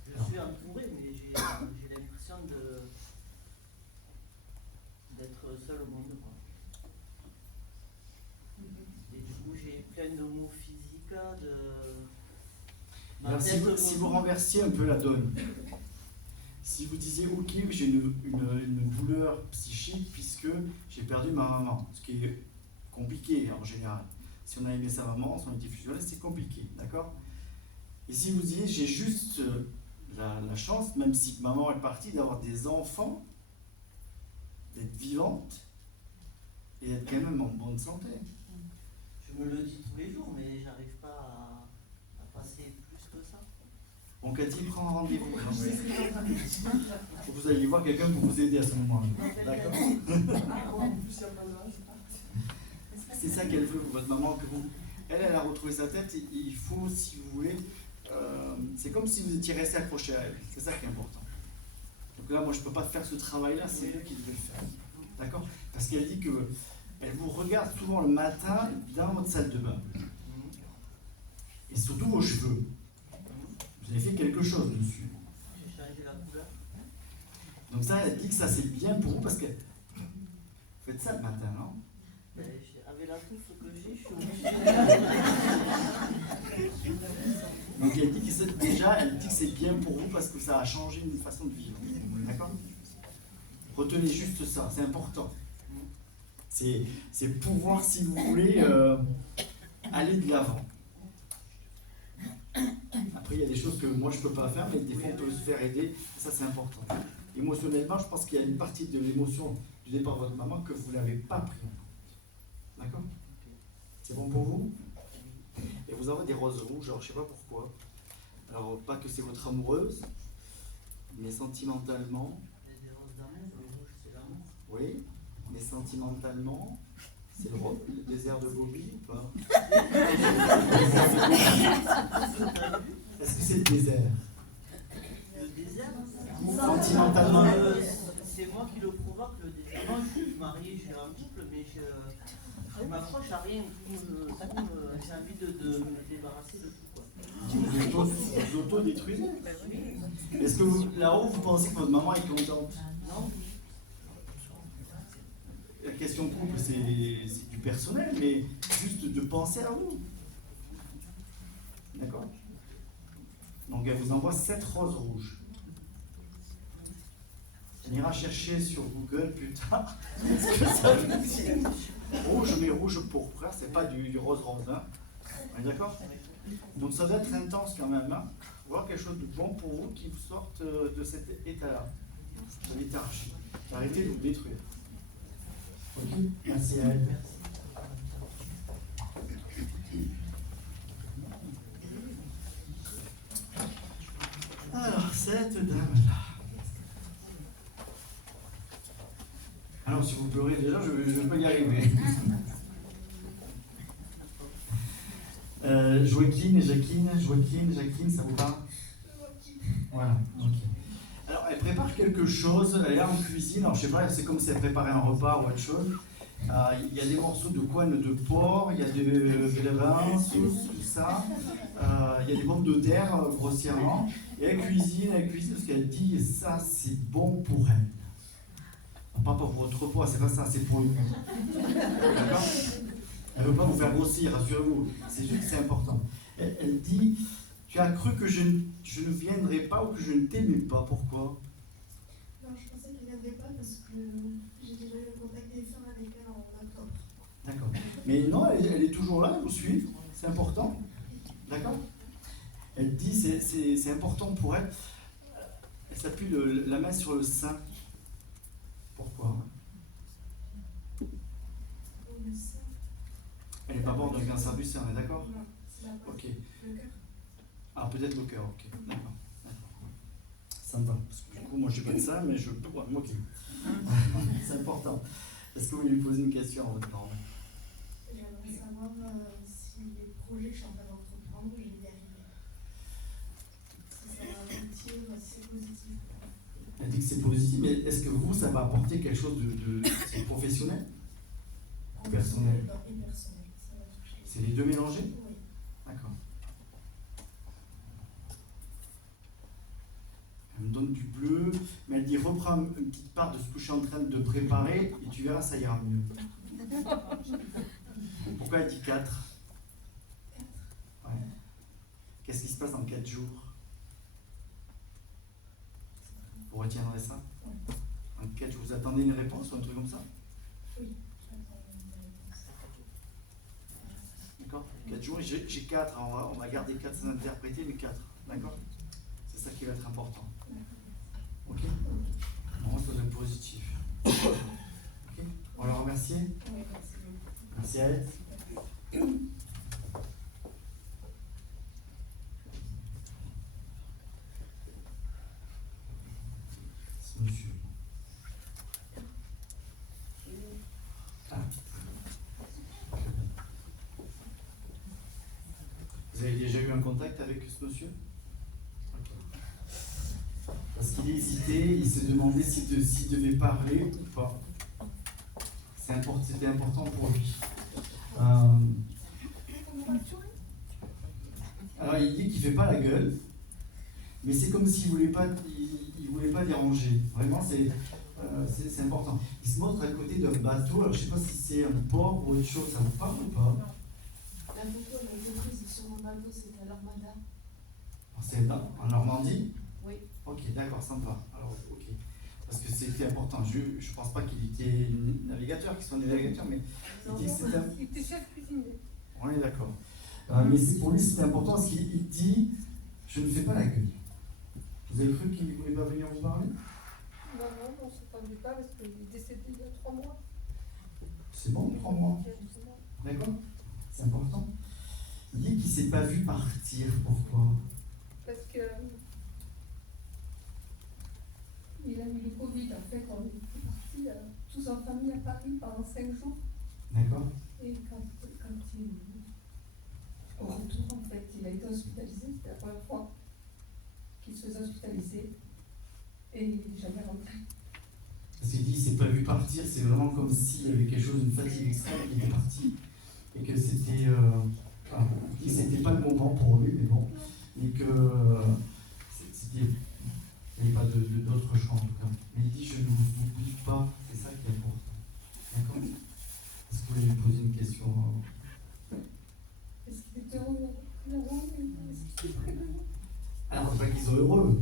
Je suis entouré, mais j'ai l'impression d'être seul au monde. Quoi. Et du coup, j'ai plein de mots physiques, Alors, si vous renversiez un peu la donne, si vous disiez ok, j'ai une douleur psychique puisque j'ai perdu ma maman, ce qui est compliqué en général. Si on a aimé sa maman, si on a été fusionnel, c'est compliqué, d'accord? Et si vous disiez j'ai juste la chance, même si maman est partie, d'avoir des enfants, d'être vivante et d'être quand même en bonne santé. Je me le dis tous les jours, mais j'arrive pas à passer plus que ça. Bon, Cathy, prends un rendez-vous. Vous allez voir quelqu'un pour vous aider à ce moment-là. D'accord? C'est ça qu'elle veut, votre maman, que vous. Elle a retrouvé sa tête, et il faut, si vous voulez, c'est comme si vous étiez resté accroché à elle. C'est ça qui est important. Donc là, moi, je ne peux pas faire ce travail-là, c'est eux qui devez le faire. D'accord? Parce qu'elle dit que elle vous regarde souvent le matin dans votre salle de bain. Et surtout vos cheveux. Vous avez fait quelque chose dessus. J'ai changé la couleur. Donc ça, elle dit que ça c'est bien pour vous parce que vous faites ça le matin, non? Ben, avec la touffe que j'ai, je suis obligée. Donc elle dit que déjà, elle dit que c'est bien pour vous parce que ça a changé une façon de vivre. D'accord? Retenez juste ça, c'est important. C'est pouvoir, si vous voulez, aller de l'avant. Après, il y a des choses que moi je ne peux pas faire, mais des fois on peut se faire aider, ça c'est important. émotionnellement, je pense qu'il y a une partie de l'émotion du départ de votre maman que vous n'avez pas pris en compte. D'accord? C'est bon pour vous? Et vous avez des roses rouges, alors je sais pas pourquoi. Alors, pas que c'est votre amoureuse, mais sentimentalement, Des roses d'amour, le rouge c'est l'amour. oui, mais sentimentalement, c'est le désert de Gobi ou pas? Est-ce que c'est le désert? Le désert, Sentimentalement, c'est moi qui le provoque, le désert. Moi je suis marié, j'ai un couple, mais je m'accroche à rien. J'ai envie de me débarrasser de tout, quoi. vous auto-détruisez. Est-ce que là-haut, vous pensez que votre maman est contente? Non? La question de couple, c'est du personnel, mais juste de penser à vous. D'accord? Donc elle vous envoie 7 roses rouges. On ira chercher sur Google plus tard ce que ça veut dire. Rouge, mais rouge pourpre, c'est pas du rose rose. Hein. On est d'accord? Donc ça doit être intense quand même. Hein. Voir quelque chose de bon pour vous qui vous sorte de cet état-là, de léthargie. Arrêtez de vous détruire. Ok? Merci à elle. Alors, cette dame-là. Alors, si vous pleurez déjà, je ne vais pas y arriver. Joaquin et Jacqueline, ça vous parle? Voilà, ok. Alors, elle prépare quelque chose, elle est en cuisine, alors je sais pas, c'est comme si elle préparait un repas ou autre chose. Il y a des morceaux de couenne de porc, il y a des vins, tout ça. Il y a des pommes de terre, grossièrement. Et elle cuisine parce qu'elle dit, ça c'est bon pour elle. Pas pour votre poids, c'est pas ça, c'est pour lui. D'accord? Elle ne veut pas vous faire grossir, rassurez-vous. C'est juste que c'est important. Elle dit, tu as cru que je ne viendrais pas ou que je ne t'aimais pas. Pourquoi? Non, je pensais qu'elle ne viendrait pas parce que j'ai déjà eu le contact des femmes avec elle en octobre. D'accord. Mais non, elle est toujours là, elle vous suit. C'est important. D'accord? Elle dit, c'est important pour elle. Elle s'appuie la main sur le sein. Pourquoi? Le sein. Elle n'est pas morte d'un cancer du sein, on est d'accord? Non, c'est la poitrine. Ok. Le cœur. Ah, peut-être le cœur, ok. D'accord. Ça me va. Parce que du coup, moi, je n'ai pas de ça, mais je peux moi qui. C'est important. Est-ce que vous lui posez une question à votre maman? J'aimerais savoir si les projets que je suis en train d'entreprendre, je vais y arriver. Si ça va aboutir, si c'est positif. Elle dit que c'est positif, mais est-ce que vous, ça va apporter quelque chose de professionnel ou personnel? Et personnel, ça va toucher. C'est les deux mélangés? Oui. D'accord. Elle me donne du bleu, mais elle dit reprends une petite part de ce que je suis en train de préparer et tu verras, ça ira mieux. Pourquoi elle dit 4? Ouais. Qu'est-ce qui se passe dans 4 jours? Vous retiendrez ça? En 4 jours, vous attendez une réponse ou un truc comme ça? Oui, j'attends une réponse. D'accord? 4 jours, j'ai 4, on va garder 4 sans interpréter, mais 4. D'accord? C'est ça qui va être important. Ok? Bon, ça doit être positif. Ok? On va la remercier? Oui, merci beaucoup. Merci à elle. C'est monsieur. Ah. Vous avez déjà eu un contact avec ce monsieur? Ok. Parce qu'il hésitait, il se demandait s'il devait parler ou pas. C'était important pour lui. Alors il dit qu'il ne fait pas la gueule, mais c'est comme s'il voulait pas déranger. Vraiment, c'est important. Il se montre à côté d'un bateau, alors je ne sais pas si c'est un port ou autre chose, ça vous parle ou pas? La photo, elle a été prise sur mon bateau, c'était à l'Armada. C'est en Normandie? Oui. Ok, d'accord, ça me va. Alors, ok. Parce que c'était important. Je ne pense pas qu'il était navigateur, qu'il soit navigateur, mais il dit que c'était un... Il était chef cuisinier. On est d'accord. Mais pour lui, c'était important parce qu'il dit je ne fais pas la gueule. Vous avez cru qu'il ne voulait pas venir vous parler? Non, on ne s'entendait pas parce qu'il est décédé il y a 3 mois. C'est bon, 3 mois. D'accord? C'est important. Il dit qu'il ne s'est pas vu partir. Pourquoi? Parce que il a eu le Covid, en fait, on est parti tous en famille à Paris pendant 5 jours. D'accord? Et quand il, au retour, en fait, il a été hospitalisé, c'était la première fois qu'il se faisait hospitaliser. Et il n'est jamais rentré. Parce qu'il dit qu'il ne s'est pas vu partir, c'est vraiment comme s'il y avait quelque chose, une fatigue extrême qui était partie. Et que c'était. Que c'était pas le moment pour lui, mais bon. Et que. C'était. Il n'y avait pas d'autre choix en tout cas. Mais il dit je ne vous oublie pas, c'est ça qui est important. D'accord? Est-ce que vous voulez lui poser une question? Est-ce qu'il était heureux? Est-ce qu'il était très heureux? Alors, pas qu'ils sont heureux.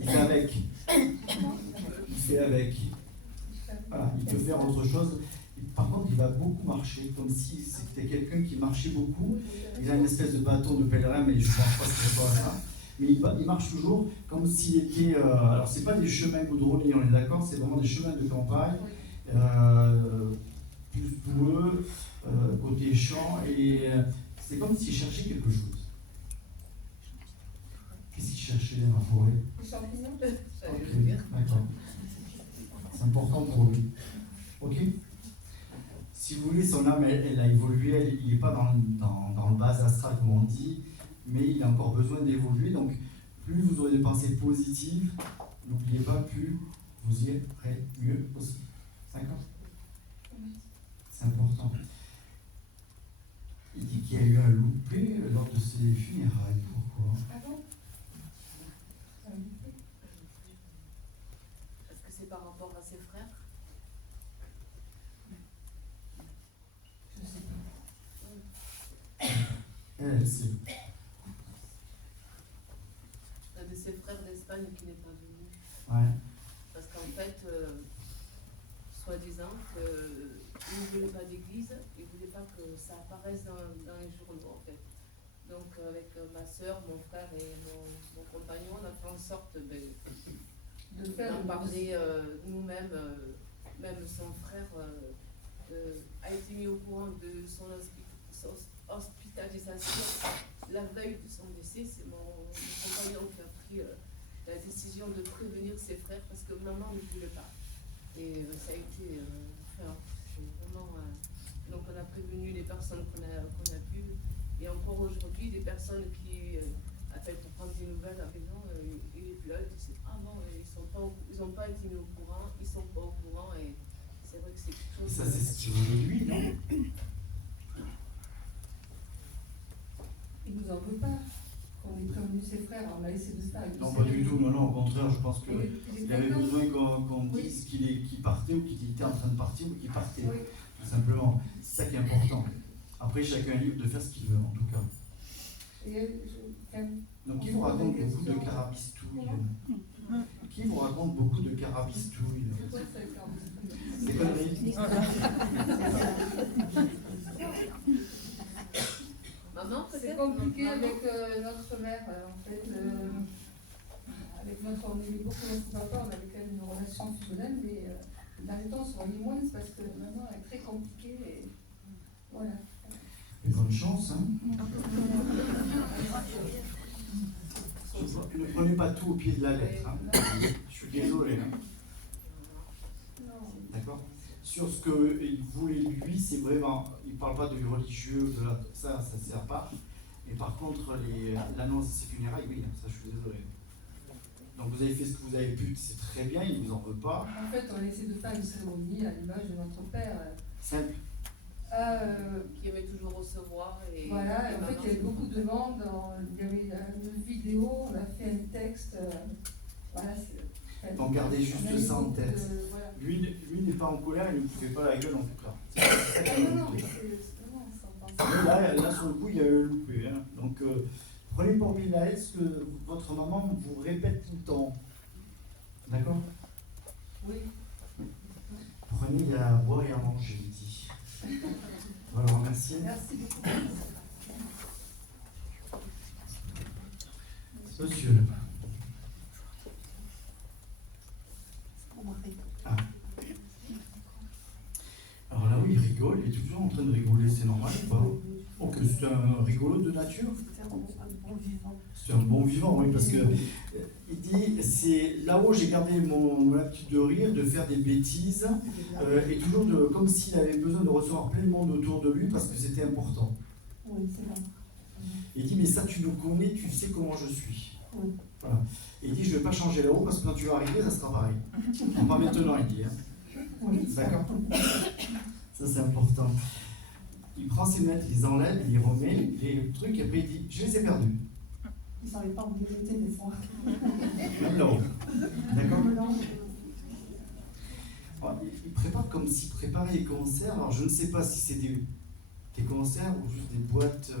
Il fait avec. Il fait avec. Voilà, il peut faire autre chose. Par contre, il va beaucoup marcher, comme si c'était quelqu'un qui marchait beaucoup. Il a une espèce de bâton de pèlerin, mais je ne pense pas que c'est pas ça. Mais il marche toujours comme s'il était. Alors, c'est pas des chemins goudronnés, on est d'accord, c'est vraiment des chemins de campagne, plus boueux, côté champ, et c'est comme s'il cherchait quelque chose. Qu'est-ce qu'il cherchait dans la forêt? Les champignons. Ok, d'accord. C'est important pour lui. Ok? Si vous voulez, son âme, elle a évolué, il n'est pas dans le bas astral, comme on dit, mais il a encore besoin d'évoluer. Donc, plus vous aurez des pensées positives, n'oubliez pas, plus vous irez mieux aussi. D'accord? C'est important. Il dit qu'il y a eu un loupé lors de ses funérailles. Pourquoi? Ah bon? Est-ce que c'est par rapport à ses frères? Je sais pas. Elle sait. Un de ses frères d'Espagne qui n'est pas venu. Ouais. Parce qu'en fait, soi-disant qu'il ne voulait pas d'église, il ne voulait pas que ça apparaisse dans les journaux en fait. Donc avec ma soeur, mon frère et mon compagnon, on a fait en sorte d'en parler nous-mêmes. Même son frère a été mis au courant de son hospitalisation la veille de son décès. C'est mon compagnon qui a pris la décision de prévenir ses frères parce que maman ne voulait pas. Et ça a été vraiment. Donc on a prévenu les personnes qu'on a pu. Et encore aujourd'hui, des personnes qui appellent pour prendre des nouvelles à Bénon, il est plus là, ils disent ah non, ils n'ont pas été mis au courant, ils ne sont pas au courant. Et c'est vrai que c'est quelque chose. Ça, c'est ce qu'il voulait lui, non? Il nous en veut pas. On est prévenu ses frères, on a laissé de faire. Non, pas du tout, non, au contraire, je pense qu'il avait besoin qu'on dise qu'il partait ou qu'il était en train de partir ou qu'il partait. Oui. Tout simplement. C'est ça qui est important. Après, chacun est libre de faire ce qu'il veut, en tout cas. Donc, qui vous raconte beaucoup de carabistouilles? Qui vous raconte beaucoup de carabistouilles? Des conneries? Maman, c'est compliqué avec notre mère, en fait. Avec on aimait beaucoup notre papa, on avait quand même une relation fusionnelle, mais dans les temps, on se voyait moins, parce que maman est très compliquée. Et voilà. Et bonne chance, hein? Ne prenez pas tout au pied de la lettre. Hein. Je suis désolé. Hein. D'accord? Sur ce qu'il voulait lui, c'est vraiment, il ne parle pas du religieux, ça sert pas. Mais par contre, l'annonce de ses funérailles, oui, ça je suis désolé. Donc vous avez fait ce que vous avez pu, c'est très bien, il ne vous en veut pas. En fait, on essaie de faire une cérémonie à l'image de notre père. Simple. Qui aimait toujours recevoir. Et voilà, et en fait, il y avait beaucoup de monde, il y avait une vidéo, on a fait un texte. Voilà, donc gardez juste ça en tête. Voilà. Lui n'est pas en colère, il ne pouvait pas la gueule en tout cas. Non, mais là, sur le coup, il y a eu un loupé. Hein. Donc, prenez pour Mila, ce que votre maman vous répète tout le temps. D'accord? Oui. Prenez à boire et à manger, il dit. Voilà, remercier. Merci beaucoup. Monsieur. rigole, il est toujours en train de rigoler, c'est normal ou pas? Ok, c'est un rigolo de nature? C'est un bon vivant. C'est un bon vivant, oui, parce que il dit, c'est là-haut j'ai gardé mon habitude de rire, de faire des bêtises, et toujours comme s'il avait besoin de recevoir plein de monde autour de lui parce que c'était important. Oui, c'est vrai. Il dit, mais ça tu nous connais, tu sais comment je suis. Oui. Voilà. Et il dit, je ne vais pas changer là-haut parce que quand tu vas arriver, ça sera pareil. Pas maintenant, il dit. Hein. Oui, D'accord. Ça c'est important. Il prend ses lunettes, il les enlève, il les remet, les trucs, et après il dit, je les ai perdus. Ils ne savaient pas où ils étaient des fois. Même là-haut. D'accord. Bon, il prépare comme s'il préparait les concerts. Alors je ne sais pas si c'est des concerts ou juste des boîtes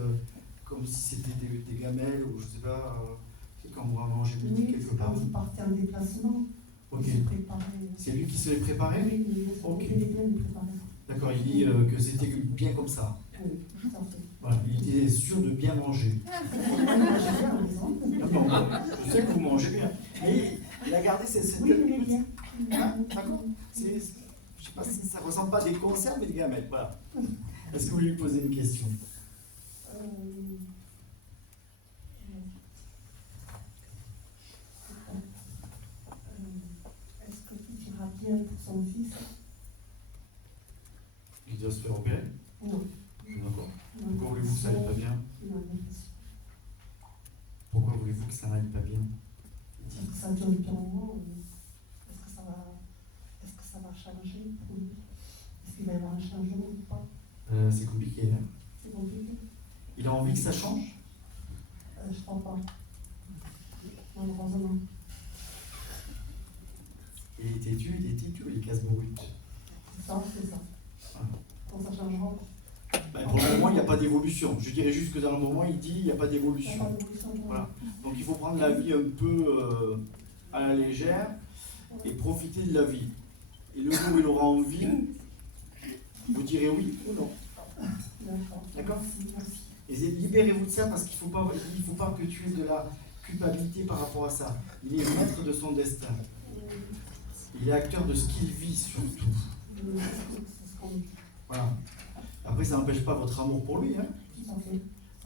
comme si c'était des gamelles ou je ne sais pas, quand on va manger midi quelque part. Quand vous partez en déplacement, Ok. préparer. C'est lui qui se les préparait? Oui, Ok. il est bien de préparer. D'accord, il dit que c'était bien comme ça. Oui, tout à fait. Voilà, il était sûr de bien manger. Non, je sais que vous mangez bien. Mais il a gardé cette Oui, il est bien. Hein, d'accord. Je ne sais pas si ça ne ressemble pas à des conserves mais des gamelles. Voilà. Est-ce que vous voulez lui poser une question? Est-ce que tout ira bien pour son fils? Il doit se faire opérer? Non. D'accord. Pourquoi voulez-vous que ça n'aille pas bien? Non. Pourquoi voulez-vous que ça n'aille pas bien? Est-ce que ça dure depuis un moment? Est-ce que ça va changer pour lui? Est-ce qu'il va y avoir un changement ou pas? C'est compliqué, hein? C'est compliqué. Il a envie que ça change? Je crois pas. Malheureusement. Il est têtu, il casse brut. C'est ça. Voilà. Quand ça changera. Pour le moment, il n'y a pas d'évolution. Je dirais juste que dans le moment, il dit il n'y a pas Il n'y a d'évolution. pas d'évolution. Voilà. Donc il faut prendre la vie un peu à la légère et profiter de la vie. Et le jour où il aura envie, vous direz oui ou non. D'accord. Merci. Et libérez-vous de ça parce qu'il ne faut pas que tu aies de la culpabilité par rapport à ça. Il est maître de son destin. Il est acteur de ce qu'il vit surtout. Voilà. Après, ça n'empêche pas votre amour pour lui, hein.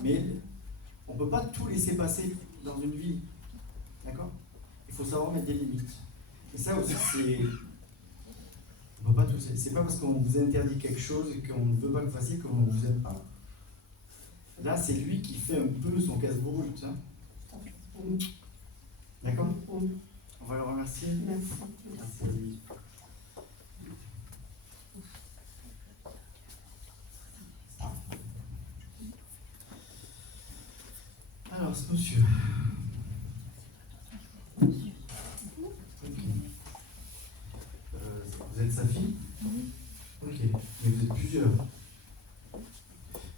Mais on ne peut pas tout laisser passer dans une vie. D'accord? Il faut savoir mettre des limites. Et ça aussi, c'est... On peut pas tout... C'est pas parce qu'on vous interdit quelque chose et qu'on ne veut pas le fassiez qu'on ne vous aime pas. Là, c'est lui qui fait un peu son casse-brut. Hein. D'accord? On va le remercier. Merci. Merci. Alors, ce monsieur. Ok. Vous êtes sa fille? Ok. Mais vous êtes plusieurs.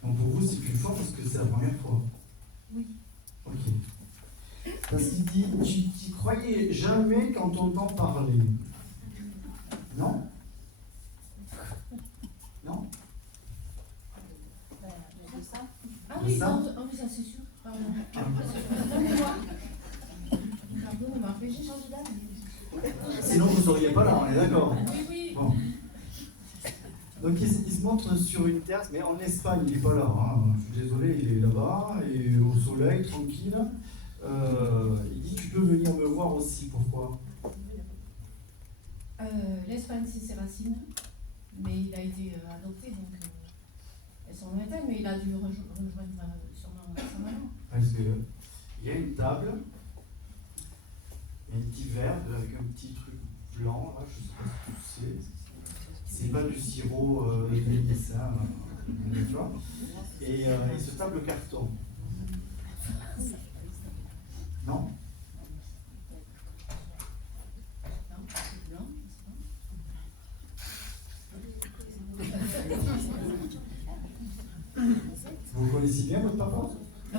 Donc pour vous, c'est qu'une fois parce que c'est la première fois? Oui. Ok. Parce qu'il dit, tu n'y croyais jamais quand on t'en parlait. Non? Non? De ça. Ah oui, Ça oui, ça c'est sûr. Pardon. Pardon, on m'a fait, j'ai changé d'avis. Sinon, vous ne seriez pas là, on est d'accord? Oui, oui. Bon. Donc il se montre sur une terrasse, mais en Espagne, il n'est pas là. Hein. Je suis désolé, il est là-bas, et au soleil, tranquille. Il dit, tu peux venir me voir aussi, pourquoi? L'Espagne, c'est ses racines, mais il a été adopté, donc elles sont lointaines, mais il a dû rejoindre sûrement sa maman. Parce qu'il y a une table, il y a un petit verre avec un petit truc blanc, là, je ne sais pas ce que c'est. C'est pas du sirop de médecin, tu vois. Et ce table carton. Non? Vous connaissez bien votre papa?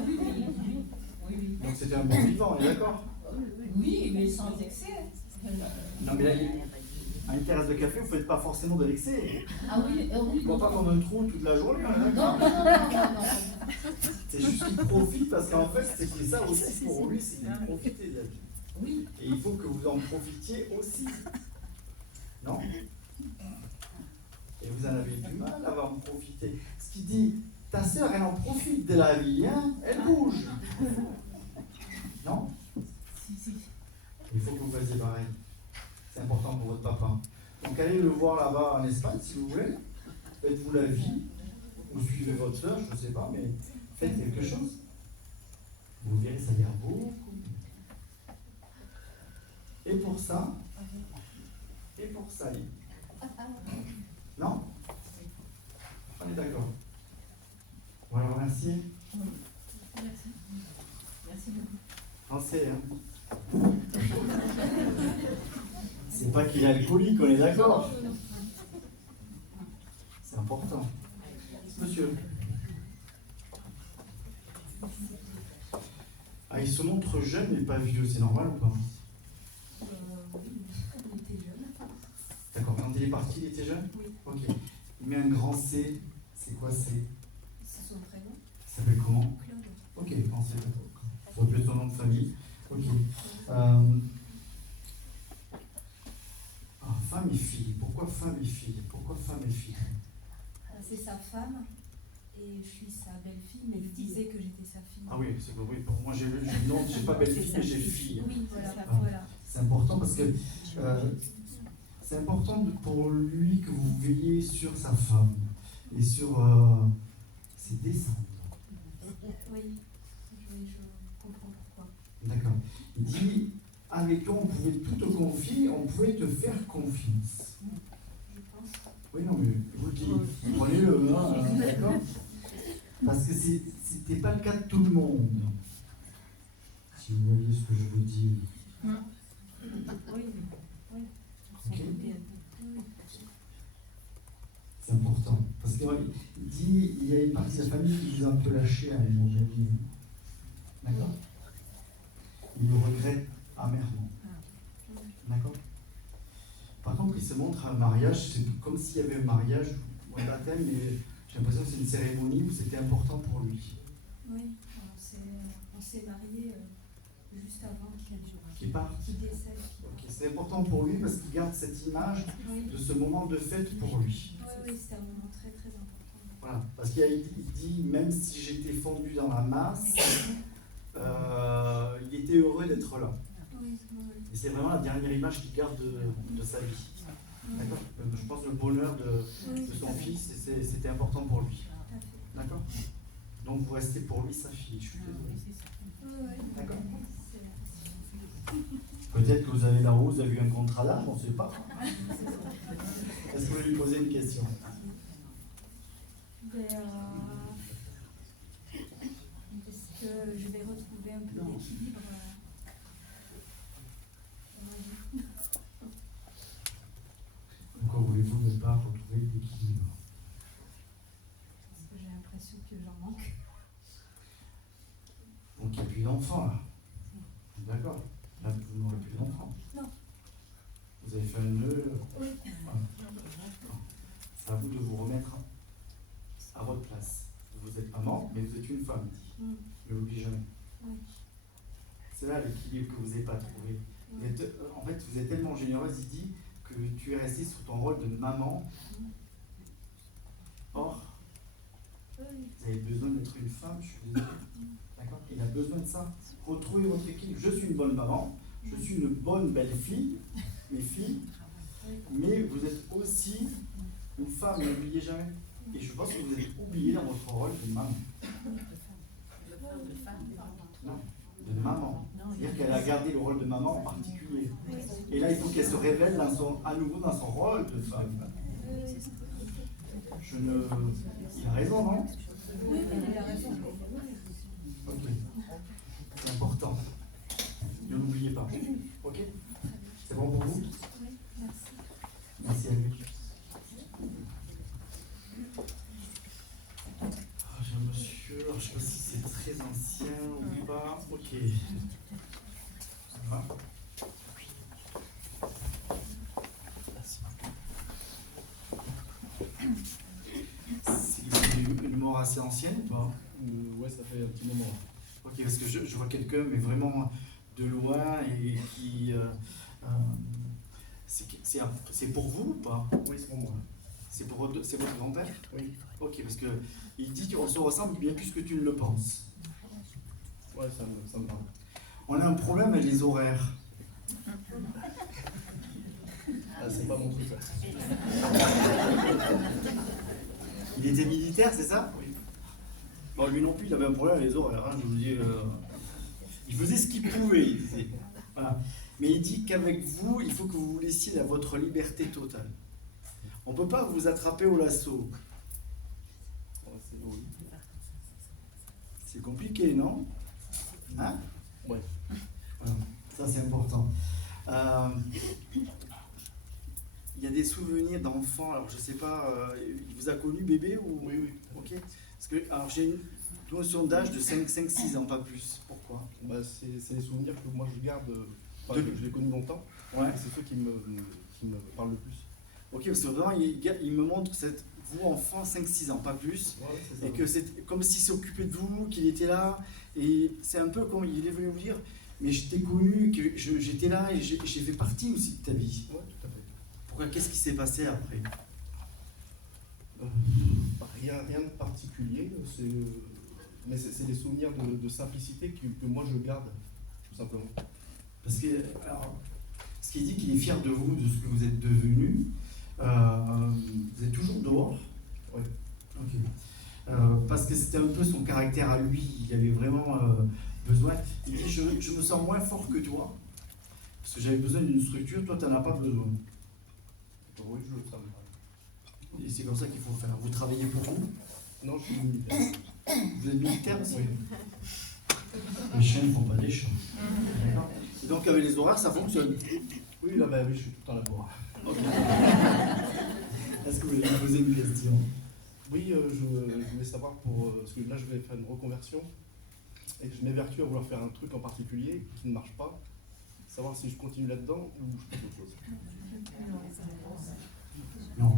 Oui. Donc c'était un bon vivant, on est d'accord? Oui, mais sans excès. Non mais là, à une terrasse de café, vous ne faites pas forcément de l'excès. Ah oui, oui. Pas comme un trou toute la journée. Hein, Non. c'est juste qu'il profite parce qu'en fait, c'est ça aussi pour lui, c'est de profiter de la vie. Oui. Et il faut que vous en profitiez aussi. Non? Et vous en avez du mal avant. Ce qui dit, ta sœur, elle en profite de la vie, hein, elle bouge. Non? Il faut que vous fassiez pareil. C'est important pour votre papa. Donc allez le voir là-bas en Espagne si vous voulez. Faites-vous la vie. Ou suivez votre sœur, je ne sais pas, mais faites quelque chose. Vous verrez, ça ira beaucoup mieux. Et pour ça, non? On est d'accord. On va le remercier. Merci beaucoup. Pensez, hein. C'est pas qu'il est alcoolique, on est d'accord? C'est important. Monsieur. Ah, il se montre jeune mais pas vieux, c'est normal ou pas? Oui, il était jeune. D'accord, quand il est parti, il était jeune? Oui. Ok. Il met un grand C, c'est quoi C? C'est son prénom. Il s'appelle comment? Claude. Ok, grand C. Ça peut être son nom de famille. Ok. Femme et fille. Pourquoi femme et fille? Pourquoi femme et fille? C'est sa femme et je suis sa belle-fille, mais il disait que j'étais sa fille. Ah oui, c'est oui, pour moi j'ai non, j'ai pas belle-fille, mais j'ai fille. Oui, voilà. Ah, Voilà. c'est important parce que c'est important pour lui que vous veillez sur sa femme et sur ses descendants. Oui, je comprends pourquoi. D'accord. Il dit, avec toi on pouvait tout te confier, on pouvait te faire confiance. Je pense. Oui, non, mais je vous le dis, prenez-le, hein, d'accord? Parce que c'était pas le cas de tout le monde. Si vous voyez ce que je veux dire. Oui. Ok? C'est important. Parce qu'il dit, il y a une partie de la famille qui vous a un peu lâché à un moment donné. D'accord? Il le regrette amèrement. D'accord? Par contre, il se montre à un mariage, c'est comme s'il y avait un mariage ou un baptême, mais j'ai l'impression que c'est une cérémonie où c'était important pour lui. Oui, on s'est mariés juste avant Qu'il parte. qu'il décède. Ok, c'est important pour lui parce qu'il garde cette image Oui. de ce moment de fête pour lui. Oui, c'est un moment très très important. Voilà, parce qu'il dit, même si j'étais fondu dans la masse, il était heureux d'être là. Oui. Et c'est vraiment la dernière image qu'il garde de sa vie. D'accord? Je pense que le bonheur de son fils, c'était important pour lui. D'accord? Donc vous restez pour lui sa fille, je suis désolé. D'accord? Peut-être que vous avez là-haut, vous avez eu un contrat là, on ne sait pas. Est-ce que vous voulez lui poser une question? Est-ce que je vais retrouver un peu d'équilibre Pourquoi voulez-vous ne pas retrouver l'équilibre? Parce que j'ai l'impression que j'en manque. Donc il n'y a plus d'enfants là. D'accord? Là, vous n'aurez plus d'enfants. Non. Vous avez fait un nœud. Oui. C'est à vous de vous remettre à votre place. Vous êtes maman, mais vous êtes une femme. Ne l'oubliez jamais. Oui. C'est là l'équilibre que vous n'avez pas trouvé. Vous êtes, en fait, vous êtes tellement généreuse, il dit que tu es restée sur ton rôle de maman. Or, vous avez besoin d'être une femme, je suis désolé. D'accord? Il a besoin de ça. Retrouvez votre équilibre. Je suis une bonne maman, je suis une bonne belle-fille, mes filles, mais vous êtes aussi une femme, n'oubliez jamais. Et je pense que vous êtes oublié dans votre rôle de maman. Non, de maman. C'est-à-dire qu'elle a gardé le rôle de maman en particulier. Et là, il faut qu'elle se révèle à nouveau dans son rôle de femme. Il a raison, non? Oui, il a raison. Ok. C'est important. Ne l'oubliez pas. Ok? C'est bon pour vous? Oui, merci. Merci à lui. J'ai un monsieur, alors, je ne sais pas si c'est très ancien ou pas. Ok. Ça va. C'est une mort assez ancienne ou pas? Ouais, ça fait un petit moment. Ok, parce que je vois quelqu'un, mais vraiment de loin et qui. C'est pour vous ou pas? Oui, c'est pour moi. C'est votre grand-père? Oui. Ok, parce que il dit qu'on se ressemble bien plus que tu ne le penses. Ouais, ça me parle. On a un problème avec les horaires. Ah, c'est pas mon truc, ça. Il était militaire, c'est ça? Oui. Bon, lui non plus, il avait un problème avec les horaires. Hein, je vous dis, il faisait ce qu'il pouvait. Il disait. Voilà. Mais il dit qu'avec vous, il faut que vous vous laissiez votre liberté totale. On ne peut pas vous attraper au lasso. Ouais, oui. C'est compliqué, non? Hein? Ouais. Voilà. Ça, c'est important. Il y a des souvenirs d'enfants. Alors, je sais pas, il vous a connu bébé ou... Oui, oui. Ok. Parce que, alors, j'ai une notion d'âge de 5-6 ans, pas plus. Pourquoi? Bah, c'est les souvenirs que moi je garde, que je l'ai connu longtemps. Ouais. C'est ceux qui me parlent le plus. Ok, parce que vraiment, il me montre vous, enfant, 5-6 ans, pas plus. Ouais, c'est ça. Et que c'est comme s'il s'occupait de vous, qu'il était là. Et c'est un peu comme il est venu vous dire, mais je t'ai connu, que j'étais là et j'ai fait partie aussi de ta vie. Ouais, tout à fait. Pourquoi? Qu'est-ce qui s'est passé après? Rien de particulier, mais c'est des souvenirs de simplicité que moi je garde, tout simplement. Parce que, alors, ce qu'il dit qu'il est fier de vous, de ce que vous êtes devenu. Vous êtes toujours dehors? Oui. Ok. Parce que c'était un peu son caractère à lui, il avait vraiment besoin. Il dit, je me sens moins fort que toi, parce que j'avais besoin d'une structure, toi tu n'en as pas besoin. Oui, ça me parle. Et c'est comme ça qu'il faut faire. Vous travaillez pour vous? Non, je suis militaire. Vous êtes militaire aussi? Oui. Les chiens ne font pas des chats. D'accord. Et donc avec les horaires, ça fonctionne? Oui, là, bah, oui, je suis tout le temps là-bas. Ok. Est-ce que vous voulez me poser une question? Oui, je voulais savoir parce que là je vais faire une reconversion et je m'évertue à vouloir faire un truc en particulier qui ne marche pas, savoir si je continue là-dedans ou je fais autre chose. Non.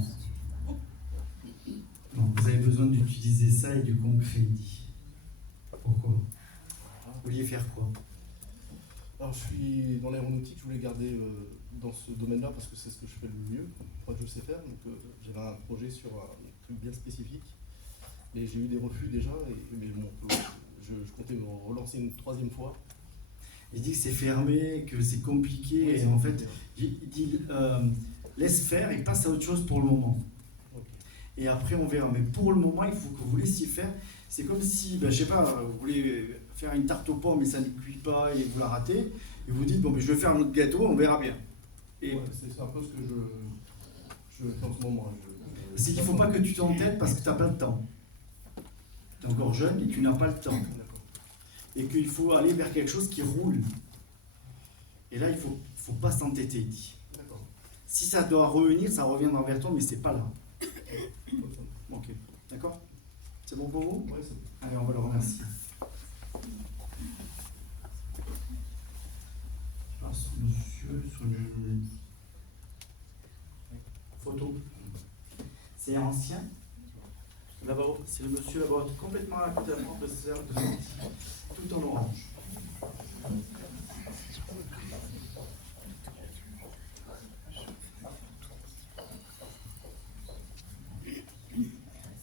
Non, vous avez besoin d'utiliser ça et du concret, il dit. Pourquoi? Vous vouliez faire quoi? Alors je suis dans l'aéronautique, je voulais garder dans ce domaine-là parce que c'est ce que je fais le mieux, moi je sais faire, donc j'avais un projet sur un truc bien spécifique, mais j'ai eu des refus déjà, mais bon, je comptais me relancer une troisième fois. Il dit que c'est fermé, que c'est compliqué, Oui, et en fait, il dit laisse faire et passe à autre chose pour le moment. Okay. Et après on verra, mais pour le moment il faut que vous laissiez faire. C'est comme si, ben, je sais pas, vous voulez faire une tarte aux pommes mais ça ne cuit pas et vous la ratez, et vous dites bon ben je vais faire un autre gâteau, on verra bien. Et ouais, c'est un peu ce que je fais en ce moment. c'est qu'il ne faut pas que tu t'entêtes parce que tu n'as pas le temps. Tu es encore jeune et tu n'as pas le temps. Et qu'il faut aller vers quelque chose qui roule. Et là, il ne faut pas s'entêter, il dit. Si ça doit revenir, ça reviendra vers toi, mais c'est pas là. Ok, d'accord? C'est bon pour vous? Oui, c'est bon. Allez, on va le remercier. Je passe monsieur sur une photo. C'est ancien. Là-bas, c'est le monsieur là-bas, complètement à côté de la professeure de tout en orange.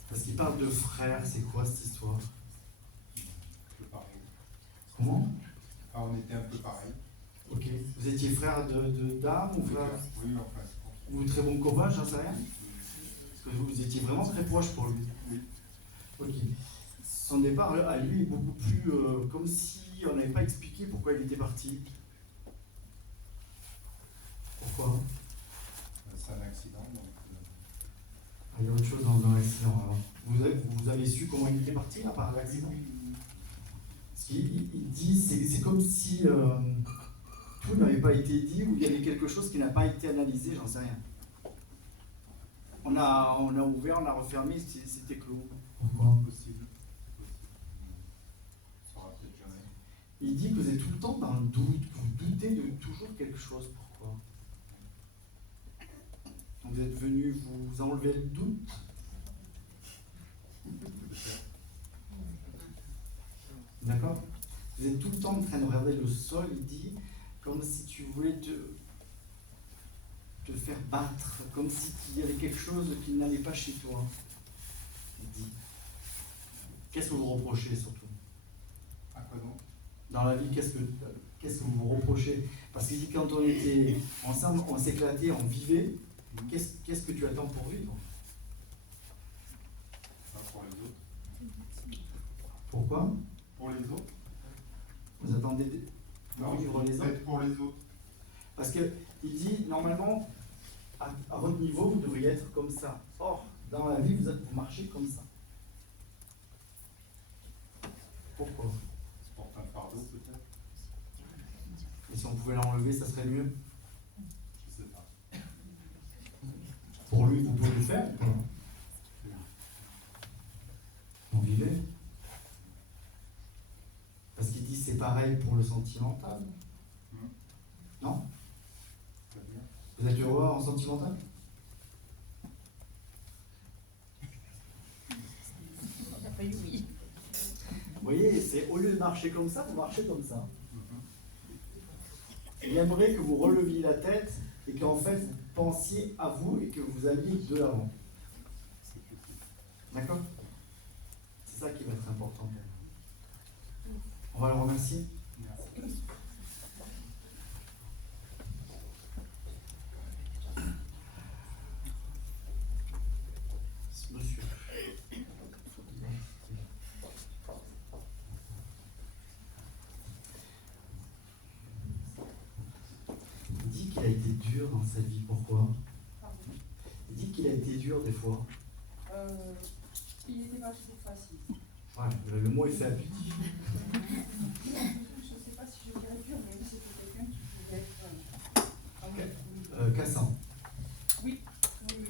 Parce qu'il parle de frères, c'est quoi cette histoire? Un peu pareil. Comment? Ah, on était un peu pareil. Ok. Vous étiez frère d'âme ou frère? Oui, enfin. Ou très bon copain, j'en sais rien? Parce que vous étiez vraiment très proche pour lui. Oui. Ok. Son départ à lui est beaucoup plus comme si on n'avait pas expliqué pourquoi il était parti. Pourquoi? C'est un accident. Donc, Il y a autre chose dans l'accident. Alors. Vous avez su comment il était parti à part l'accident? Parce qu'il dit c'est comme si tout n'avait pas été dit ou il y avait quelque chose qui n'a pas été analysé, j'en sais rien. On a ouvert, on a refermé, c'était clos. Pourquoi? Possible. Ça sera peut-être jamais. Il dit que vous êtes tout le temps dans le doute, que vous doutez de toujours quelque chose. Pourquoi? Vous êtes venu vous enlever le doute? D'accord? Vous êtes tout le temps en train de regarder le sol, il dit, comme si tu voulais te te faire battre, comme s'il y avait quelque chose qui n'allait pas chez toi. Il dit. Qu'est-ce que vous reprochez surtout? À quoi donc? Dans la vie, qu'est-ce que vous reprochez? Parce qu'il dit quand on était ensemble, on s'éclatait, on vivait, qu'est-ce que tu attends pour vivre? Pour les autres. Pourquoi? Pour les autres. Vous attendez Non, vivre les autres? peut-être pour les autres. Parce qu'il dit, normalement, à votre niveau, vous devriez être comme ça. Or, dans la vie, vous marchez comme ça. Pourquoi? C'est pour un fardeau peut-être. Et si on pouvait l'enlever, ça serait mieux? Je sais pas. Pour lui, vous pouvez le faire ou pas? On vivait. Parce qu'il dit c'est pareil pour le sentimental. Non? Très bien. Vous êtes heureux en sentimental? Oui. Vous voyez, c'est au lieu de marcher comme ça, vous marchez comme ça. Il aimerait que vous releviez la tête et qu'en fait vous pensiez à vous et que vous alliez de l'avant. D'accord? C'est ça qui va être important. On va le remercier. Merci. Monsieur. Il dit qu'il a été dur dans sa vie. Pourquoi? Il dit qu'il a été dur des fois. Il n'était pas toujours facile. Ouais, le mot est faible. Je ne sais pas si je dirais dur, mais c'était quelqu'un qui pouvait être Cassant. Oui, oui, oui.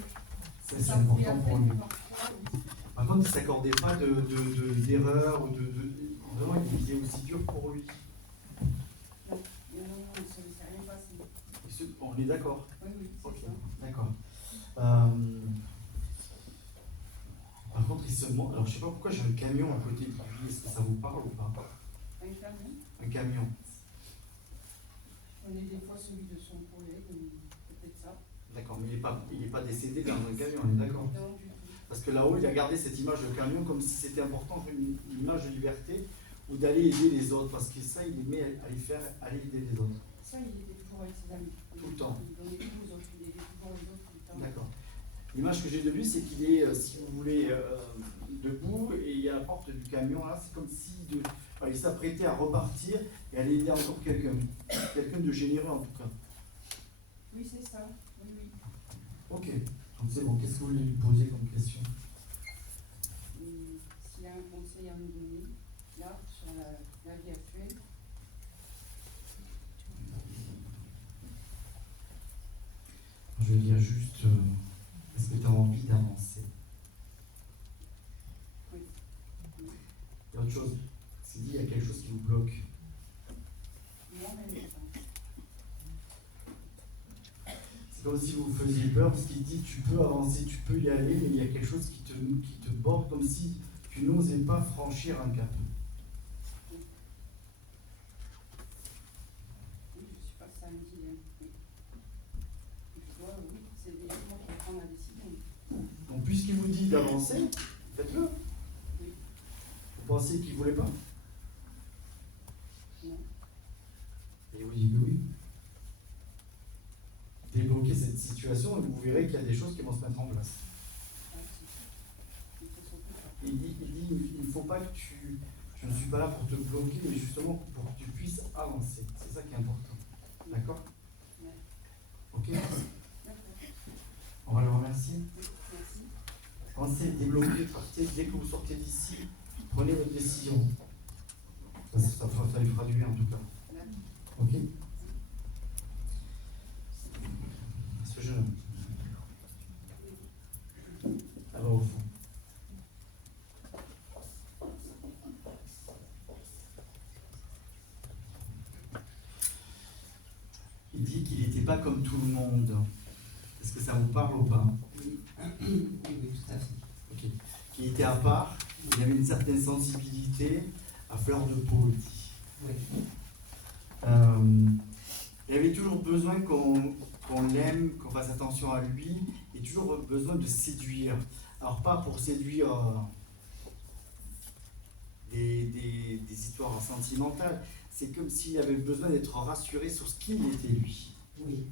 C'est important pour lui. Par contre, il ne s'accordait pas d'erreur ou vraiment, il était aussi dur pour lui. Non, il ne se laissait rien passer. On est d'accord? Oui, oui, c'est Ok, ça. d'accord. Par contre, il se demande. Alors, je ne sais pas pourquoi j'ai un camion à côté de lui. Est-ce que ça vous parle ou pas? Un camion. Un camion. On est des fois celui de son collègue, peut-être ça. D'accord, mais il n'est pas décédé dans un camion, on est d'accord? Non, du tout. Parce que là-haut, il a gardé cette image de camion comme si c'était important, une image de liberté ou d'aller aider les autres. Parce que ça, il aimait aller aider les autres. Ça, il était toujours avec ses amis. Tout le temps. Il donnait tout aux autres, il aidait toujours les autres tout le temps. D'accord. L'image que j'ai de lui, c'est qu'il est, si vous voulez, debout et il y a la porte du camion là. C'est comme si il s'apprêtait à repartir et aller aider encore quelqu'un. Quelqu'un de généreux en tout cas. Oui, c'est ça. Oui, oui. Ok. Donc c'est bon. Qu'est-ce que vous voulez lui poser comme question? S'il y a un conseil à nous donner, là, sur la vie actuelle. Je vais dire juste, est-ce que tu as envie d'avancer? Oui. Il y a autre chose. C'est dit, il y a quelque chose qui vous bloque. C'est comme si vous vous faisiez peur, parce qu'il dit tu peux avancer, tu peux y aller, mais il y a quelque chose qui te borde comme si tu n'osais pas franchir un cap. Oui, je suis pas samedi. Oui. Je dois, oui, c'est moi qui prends la décision. Donc puisqu'il vous dit d'avancer, faites-le. Oui. Vous pensiez qu'il ne voulait pas? Non. Et il vous dit que oui. Débloquez cette situation et vous verrez qu'il y a des choses qui vont se mettre en place. Il dit, il ne faut pas que je ne suis pas là pour te bloquer, mais justement pour que tu puisses avancer. C'est ça qui est important. D'accord? Ok? On va le remercier. Merci. Pensez, débloquez, partez. Dès que vous sortez d'ici, prenez votre décision. Ça lui fera du bien en tout cas. Ok? Ce jeune homme. Alors au fond. Il dit qu'il n'était pas comme tout le monde. Est-ce que ça vous parle ou pas? Oui, tout à fait. Ok. Qu'il était à part, il avait une certaine sensibilité à fleur de peau, il dit. Oui. Il avait toujours besoin qu'on l'aime, qu'on fasse attention à lui, et toujours besoin de séduire. Alors pas pour séduire des histoires sentimentales, c'est comme s'il avait besoin d'être rassuré sur ce qu'il était lui. Oui.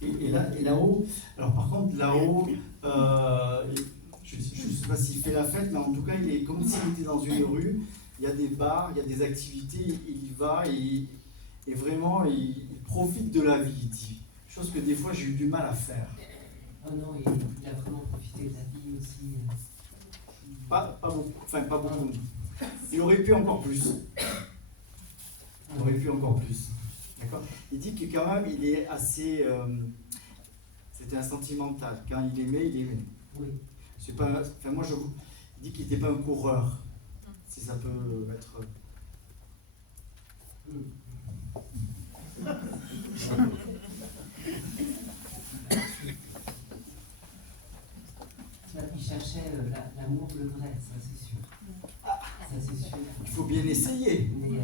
Et là-haut, alors par contre là-haut, je ne sais pas s'il fait la fête, mais en tout cas il est comme s'il était dans une rue, il y a des bars, il y a des activités, il y va et vraiment il profite de la vie, il dit. Chose que des fois j'ai eu du mal à faire. Oh non, il a vraiment profité de la vie aussi. Pas beaucoup, enfin pas beaucoup. Il aurait pu encore plus. Il aurait pu encore plus. D'accord. Il dit que quand même il est assez. C'était un sentimental. Quand il aimait, il aimait. Oui. C'est pas. Enfin moi il dit qu'il n'était pas un coureur. Si ça peut être. Il cherchait l'amour le vrai, ça c'est sûr. Ça c'est sûr. Il faut bien essayer. Mais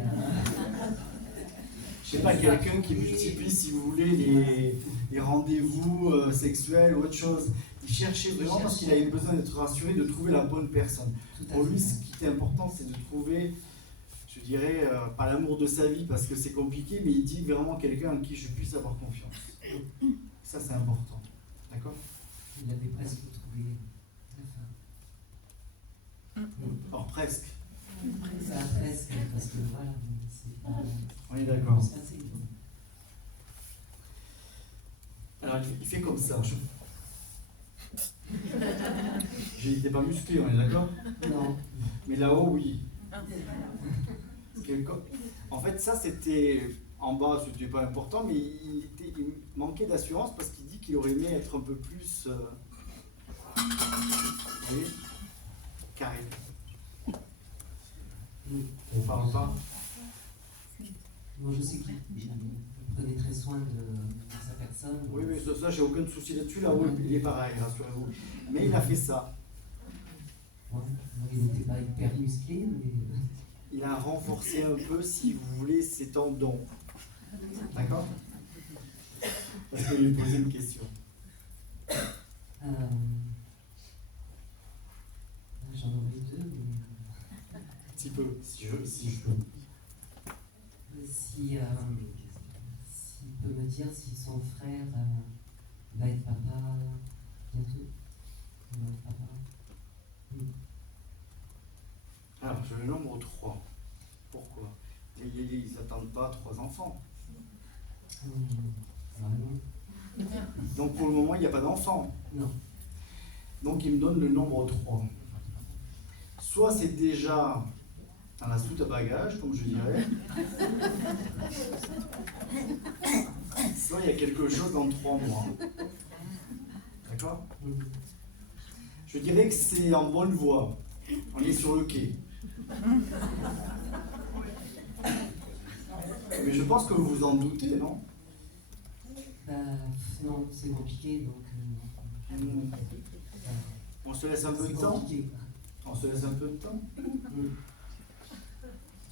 je sais pas, quelqu'un qui multiplie, si vous voulez, les rendez-vous sexuels ou autre chose. Il cherchait vraiment parce qu'il avait besoin d'être rassuré, de trouver la bonne personne. Pour lui, ce qui était important, c'est de trouver, je dirais, pas l'amour de sa vie parce que c'est compliqué, mais il dit vraiment quelqu'un en qui je puisse avoir confiance. Ça, c'est important. D'accord? Il avait presque trouvé la femme. Or, presque. Presque, parce que voilà, c'est pas. On est d'accord. Alors, il fait comme ça. J'étais pas musclé, on est d'accord? Non. Mais là-haut, oui. En fait, ça, c'était... En bas, c'était pas important, mais il manquait d'assurance parce qu'il dit qu'il aurait aimé être un peu plus... vous voyez, carré. On parle pas. Moi, je sais qu'il prenait très soin de sa personne. Oui, mais ça, j'ai aucun souci là-dessus. Là-haut, il est pareil, rassurez-vous. Mais il a fait ça. Ouais, il n'était pas hyper musclé, mais... Il a renforcé un peu, si vous voulez, ses tendons. D'accord? Parce que je lui ai posé une question. J'en aurais deux, mais... Un petit peu, si je peux. S'il peut me dire si son frère va être papa bientôt. Il va être papa. Alors, je le nombre 3. Pourquoi? Ils n'attendent pas 3 enfants. Donc pour le moment, il n'y a pas d'enfant. Non. Donc il me donne le nombre 3. Soit c'est déjà dans la soute à bagages, comme je dirais. Soit il y a quelque chose dans 3 mois. D'accord? Je dirais que c'est en bonne voie. On est sur le quai. Mais je pense que vous vous en doutez, non? Non, c'est compliqué, donc... On se laisse un peu de temps? On se laisse un peu de temps?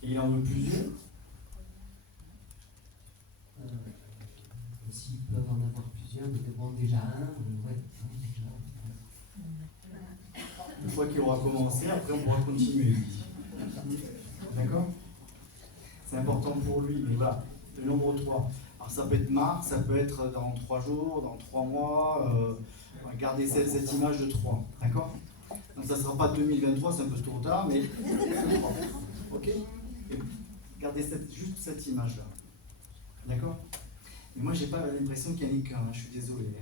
Et il en veut plusieurs? S'ils peuvent en avoir plusieurs, mais bon, déjà un, ouais, déjà. Une fois qu'il aura commencé, après on pourra continuer. D'accord? C'est important pour lui, mais voilà, le nombre 3. Alors ça peut être mars, ça peut être dans 3 jours, dans 3 mois. Gardez cette image de 3. D'accord? Donc ça ne sera pas 2023, c'est un peu trop tard, mais 3. Ok? Et gardez juste cette image-là. D'accord? Mais moi, j'ai pas l'impression qu'il y en ait qu'un, je suis désolé.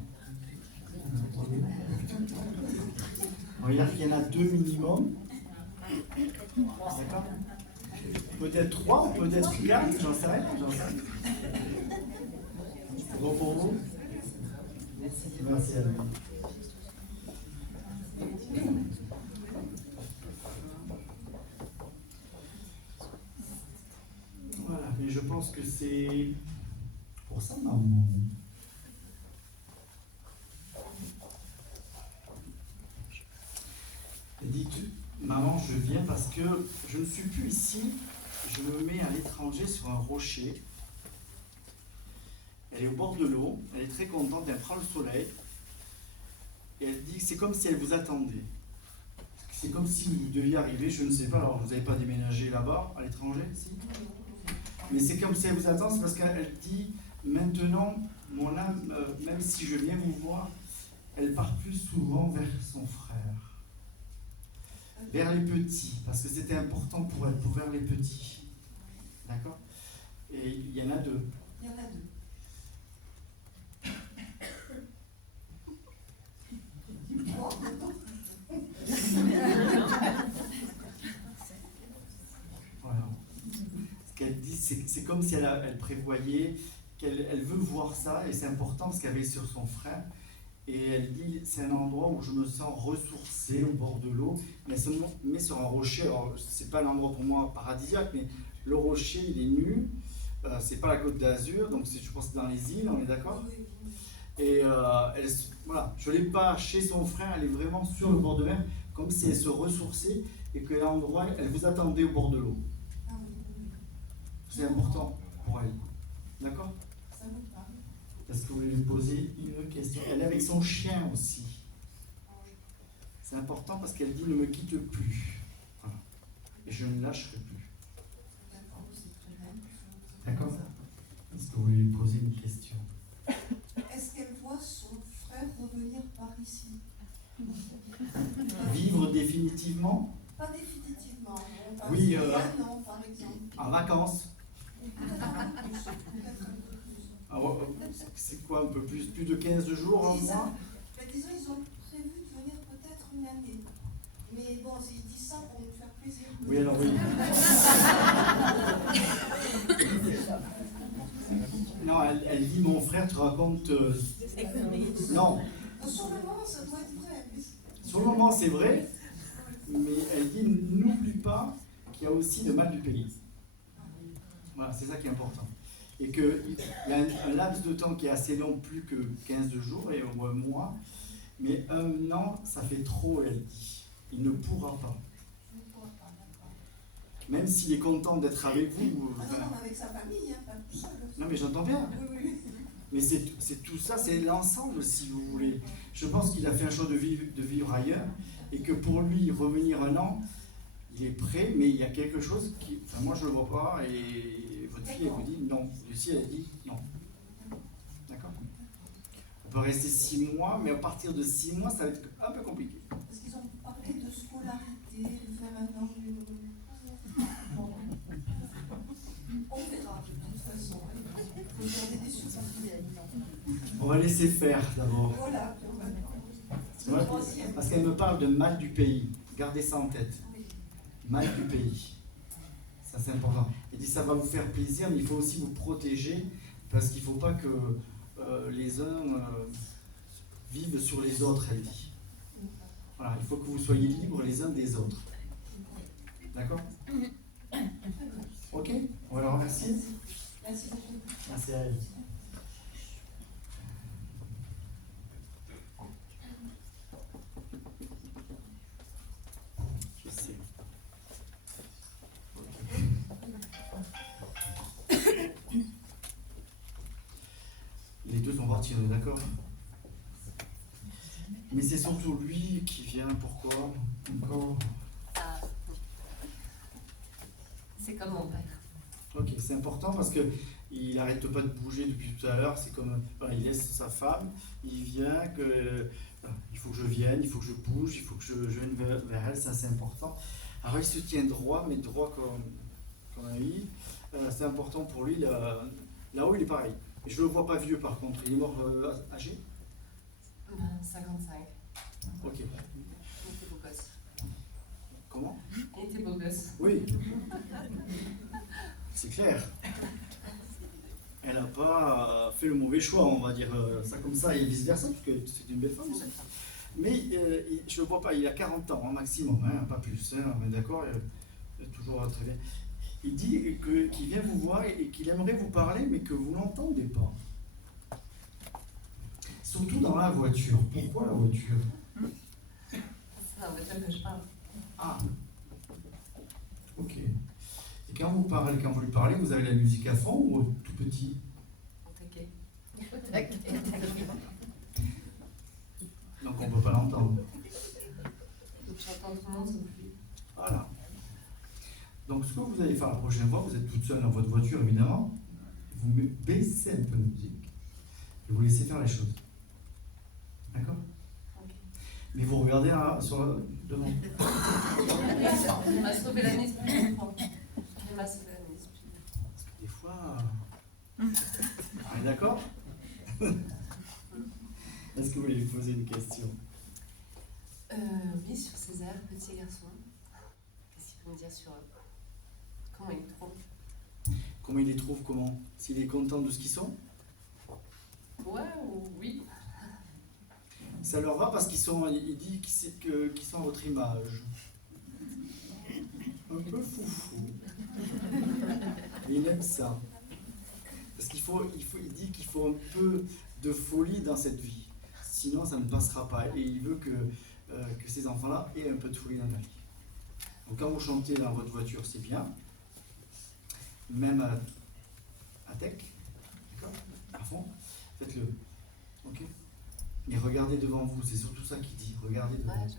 On va dire qu'il y en a 2 minimum. D'accord? Peut-être 3, peut-être 4, j'en sais rien. Bon pour vous? Merci à vous. Voilà, mais je pense que c'est pour ça, maman. Dites, maman, je viens parce que je ne suis plus ici, je me mets à l'étranger sur un rocher. elle est au bord de l'eau, elle est très contente, elle prend le soleil, et elle dit que c'est comme si elle vous attendait. C'est comme si vous deviez arriver, je ne sais pas, alors vous n'avez pas déménagé là-bas, à l'étranger, si? Mais c'est comme si elle vous attend, c'est parce qu'elle dit, maintenant, mon âme, même si je viens vous voir, elle part plus souvent vers son frère, vers les petits, parce que c'était important pour elle, pour vers les petits. D'accord? Et il y en a deux. Il y en a deux. Voilà. Ce qu'elle dit, c'est comme si elle prévoyait qu'elle veut voir ça, et c'est important parce qu'elle est sur son frère. Et elle dit, c'est un endroit où je me sens ressourcée au bord de l'eau, mais elle se met sur un rocher. Alors, c'est pas l'endroit pour moi paradisiaque, mais le rocher, il est nu. C'est pas la Côte d'Azur, donc je pense que c'est dans les îles, on est d'accord? Et voilà, je l'ai pas chez son frère, elle est vraiment sur le bord de mer, comme si elle se ressourçait et que l'endroit, elle vous attendait au bord de l'eau. C'est important pour elle. D'accord? Ça me parle. Parce que vous voulez lui poser une question. Elle est avec son chien aussi. C'est important parce qu'elle dit ne me quitte plus. Voilà. Et je ne lâcherai plus. D'accord? Est-ce que vous voulez lui poser une question? Est-ce qu'elle voit son frère revenir par ici? Vivre définitivement? Pas définitivement. Oui, un an, par exemple. En vacances? C'est quoi, un peu plus de 15 jours, un mois? Disons, ils ont prévu de venir peut-être une année. Mais bon, ils disent ça pour nous faire plaisir. Oui, alors oui. Non, elle dit, mon frère te raconte... Non. Sur le moment, ça doit être vrai. Sur le moment, c'est vrai, mais elle dit, n'oublie pas qu'il y a aussi le mal du pays. Voilà, c'est ça qui est important. Et qu'il y a un laps de temps qui est assez long, plus que 15 jours et un mois, mais un an, ça fait trop, elle dit. Il ne pourra pas. Même s'il est content d'être avec vous. Ah non, avec sa famille, pas tout seul. Non, mais j'entends bien. Oui. Mais c'est tout ça, c'est l'ensemble, si vous voulez. Je pense qu'il a fait un choix de vivre ailleurs, et que pour lui, revenir un an, il est prêt, mais il y a quelque chose qui... Enfin, moi, je ne le vois pas, et votre fille, elle vous dit non. Lucie, elle dit non. D'accord? On peut rester 6 mois, mais à partir de 6 mois, ça va être un peu compliqué. Parce qu'ils ont parlé de scolarité, de faire un an de... On verra, de toute façon. Il faut garder des superfidèles. On va laisser faire, d'abord. Voilà. Ouais, parce qu'elle me parle de mal du pays. Gardez ça en tête. Mal du pays. Ça, c'est important. Elle dit ça va vous faire plaisir, mais il faut aussi vous protéger, parce qu'il ne faut pas que les uns vivent sur les autres, elle dit. Voilà, il faut que vous soyez libres les uns des autres. D'accord? Ok? On va la remercier. Merci beaucoup. Merci à elle. Je sais. Les deux sont partis, on est d'accord? Mais c'est surtout lui qui vient, pourquoi? Encore? C'est comme mon père. Ok, c'est important parce que il n'arrête pas de bouger depuis tout à l'heure. C'est comme, voilà, il laisse sa femme, il vient, il faut que je vienne, il faut que je bouge, il faut que je vienne vers elle, ça c'est important. Alors il se tient droit, mais droit comme un i. C'est important pour lui. Là-haut, il est pareil. Et je ne le vois pas vieux par contre. Il est mort âgé? 55. Ok. Il était beau gosse. Comment? Il était beau gosse. Oui. C'est clair. Elle n'a pas fait le mauvais choix, on va dire ça comme ça, et vice-versa, parce que c'est une belle femme aussi. Mais je ne le vois pas, il a 40 ans, hein, maximum, hein, pas plus, hein, on est d'accord, toujours très bien. Il dit qu'il vient vous voir et qu'il aimerait vous parler, mais que vous ne l'entendez pas. Surtout dans la voiture. Pourquoi la voiture? C'est la voiture que je parle. Ah, ok. Et quand vous lui parlez, vous avez la musique à fond ou tout petit? Ok. Donc on ne peut pas l'entendre. Donc j'entends tout le monde sauf lui. Voilà. Donc ce que vous allez faire la prochaine fois, vous êtes toute seule dans votre voiture évidemment, vous baissez un peu la musique et vous laissez faire les choses. D'accord? Mais vous regardez sur le devant. J'ai ma sovélanisme plus fort. J'ai ma sovélanisme. Des fois. On est d'accord? Est-ce que vous voulez lui poser une question? Oui, sur Césaire, petit garçon. Qu'est-ce qu'il peut me dire sur comment il le trouve? Comment il les trouve? Comment? S'il est content de ce qu'ils sont? Ouais, ou oui. Ça leur va parce qu'il dit qu'ils sont à votre image. Un peu foufou. Il aime ça. Parce il dit qu'il faut un peu de folie dans cette vie. Sinon, ça ne passera pas. Et il veut que ces enfants-là aient un peu de folie dans la vie. Donc quand vous chantez dans votre voiture, c'est bien. Même à tech, d'accord? À fond, faites-le. Ok? Mais regardez devant vous, c'est surtout ça qu'il dit. Regardez devant vous.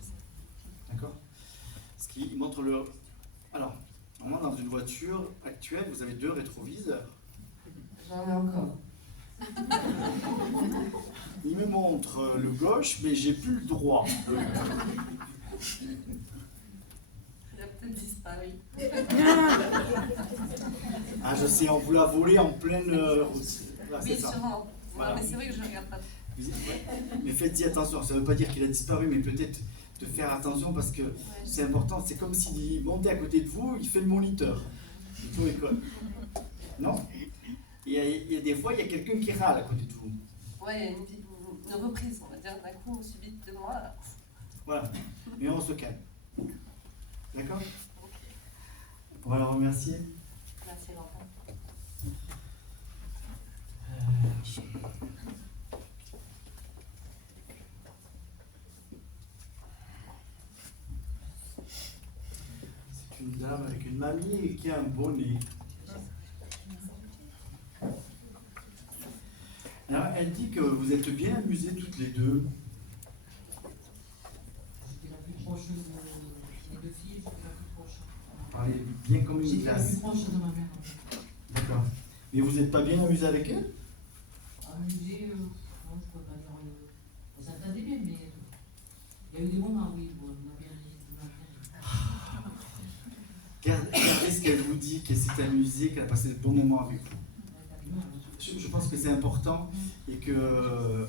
D'accord? Ce qui montre le... Alors, normalement, dans une voiture actuelle, vous avez 2 rétroviseurs. J'en ai encore. Il me montre le gauche, mais j'ai plus le droit. Il a peut-être disparu. Ah, je sais, on vous l'a volé en pleine route. Ah, Oui, sûrement. Voilà. Non, mais c'est vrai que je regarde pas. Mais faites-y attention, ça ne veut pas dire qu'il a disparu, mais peut-être de faire attention parce que c'est important. C'est comme s'il montait à côté de vous, il fait le moniteur. Il école. Non? Il y a des fois, il y a quelqu'un qui râle à côté de vous. Ouais, il y a une reprise, on va dire, d'un coup subite de moi. Là. Voilà. Mais on se calme. D'accord? On va le remercier. Merci, l'enfant. C'est une dame avec une mamie et qui a un bonnet. Alors, elle dit que vous êtes bien amusées toutes les deux. J'étais la plus proche des 2 filles, j'étais la plus proche. Parlez bien comme une J'étais la classe. plus proche de ma mère. D'accord. Mais vous n'êtes pas bien amusé avec elle? Amusé, non, je ne pourrais pas dire. On s'entendait bien, mais il y a eu des moments, oui, où on a bien ri. Regardez ce qu'elle vous dit, qu'elle s'est amusée, qu'elle a passé de bons moments avec vous. Je pense que c'est important et que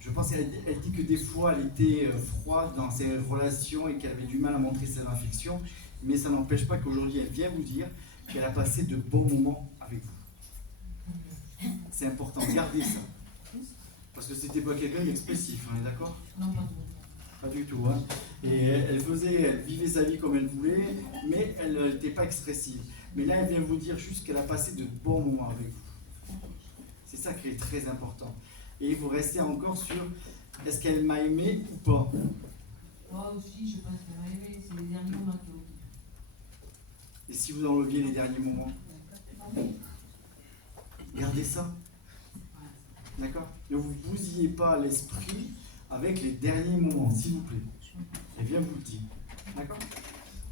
je pense qu'elle dit que des fois elle était froide dans ses relations et qu'elle avait du mal à montrer ses affections, mais ça n'empêche pas qu'aujourd'hui elle vient vous dire qu'elle a passé de bons moments avec vous. C'est important, gardez ça. Parce que c'était pas quelqu'un d'expressif, on est d'accord? Non, pas tout. Pas du tout, hein. Et elle vivait sa vie comme elle voulait, mais elle n'était pas expressive. Mais là, elle vient vous dire juste qu'elle a passé de bons moments avec vous. C'est ça qui est très important. Et vous restez encore sur est-ce qu'elle m'a aimé ou pas? Moi aussi, je pense qu'elle m'a aimé, c'est les derniers moments qui ont été. Et si vous enleviez les derniers moments? Gardez ça. D'accord? Ne vous bousillez pas l'esprit avec les derniers moments, s'il vous plaît. Et bien vous le dire. D'accord?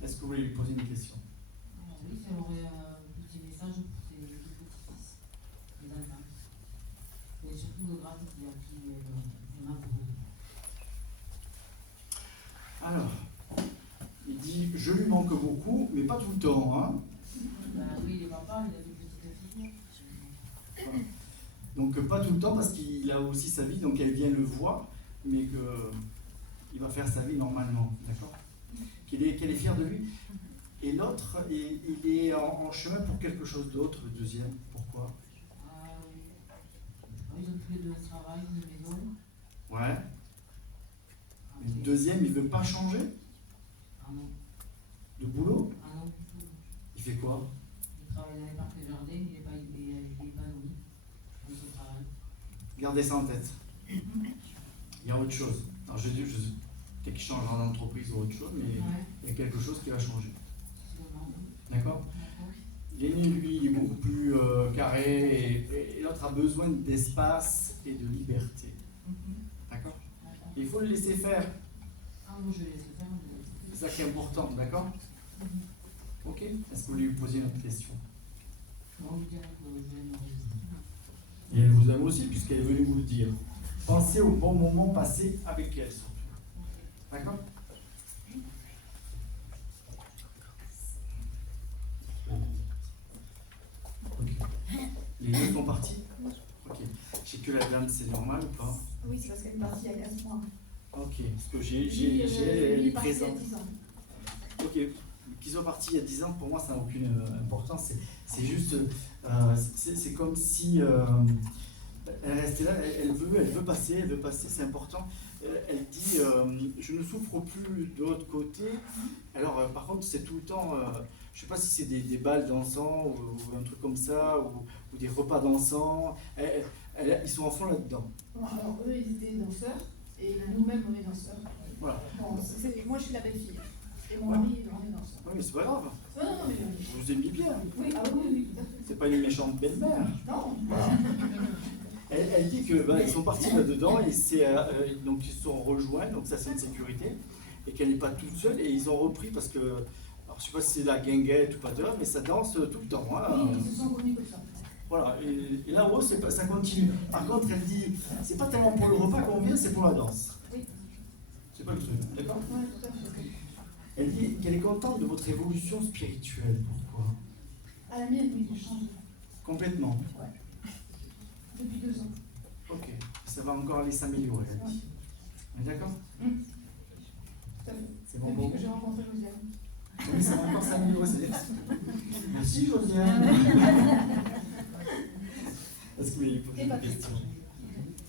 Est-ce que vous voulez lui poser une question? Oui, ça aurait un petit message pour ses petits-fils, les enfants. Et surtout le grand qui m'a beaucoup. Alors, il dit je lui manque beaucoup, mais pas tout le temps. Hein? Oui, il est papa, il a des petites filles. Voilà. Donc pas tout le temps parce qu'il a aussi sa vie, donc elle vient le voir, mais qu'il va faire sa vie normalement, d'accord? Qu'elle est fière de lui. Et l'autre, il est en chemin pour quelque chose d'autre, le deuxième. Pourquoi? Ils ont tous les 2 un travail, une maison. Ouais. Mais le deuxième, il veut pas changer? Ah non. De boulot? Ah non, du tout. Il fait quoi? Il travaille dans les parcs et jardins, il est épanoui. Dans son travail. Gardez ça en tête. Il y a autre chose. Alors je dis, peut-être qu'il changera d'entreprise ou autre chose, mais il y a quelque chose qui va changer. D'accord? L'aîné, lui, il est beaucoup plus carré et l'autre a besoin d'espace et de liberté. D'accord? Il faut le laisser faire. Ah, moi je vais laisser faire. C'est ça qui est important, d'accord? Ok? Est-ce que vous voulez lui poser une autre question? Je vais lui dire que je vais m'enregistrer. Et elle vous aime aussi puisqu'elle est venue vous le dire. Pensez au bon moment passé avec elle surtout. D'accord? Ok. Les deux sont partis? Ok. Je sais que la dame c'est normal ou pas? Oui, c'est parce qu'elle est partie il y a 4 mois. Ok. Parce que j'ai Lui, les il est parti il y a présents. 10 ans. Ok. Qu'ils soient partis il y a 10 ans, pour moi ça n'a aucune importance. C'est juste. C'est comme si. Elle restait là, elle veut passer, c'est important. Elle dit je ne souffre plus de l'autre côté. Alors par contre c'est tout le temps, je ne sais pas si c'est des balles dansant ou un truc comme ça, ou des repas dansants. Ils sont en fond là-dedans. Bon, alors eux ils étaient danseurs et nous-mêmes on est danseurs. Voilà. Bon, moi je suis la belle-fille et mon mari on est danseur. Oui mais c'est pas grave. Non, mais Vous vous aimez bien. oui, ah oui, tout à fait. C'est pas une méchante belle-mère. Non. Voilà. Elle dit que ils sont partis là-dedans et donc ils se sont rejoints, donc ça c'est une sécurité, et qu'elle n'est pas toute seule, et ils ont repris parce que, alors je sais pas si c'est la guinguette ou pas d'heure, mais ça danse tout le temps. Hein. Oui, ils se sont connus comme ça. Voilà, et là en haut ça continue. Par contre elle dit, c'est pas tellement pour le repas qu'on vient, c'est pour la danse. Oui. C'est pas le truc, d'accord? Oui, tout à fait. Elle dit qu'elle est contente de votre évolution spirituelle, pourquoi? À la mienne, oui, j'ai changé. Complètement. Ouais. Depuis 2 ans. Ok, ça va encore aller s'améliorer, elle dit. On est d'accord? Tout à fait. C'est bon Depuis pour que vous? j'ai rencontré Josiane. Oui, ça va encore s'améliorer. Merci Josiane. Est-ce que vous voulez lui poser une question?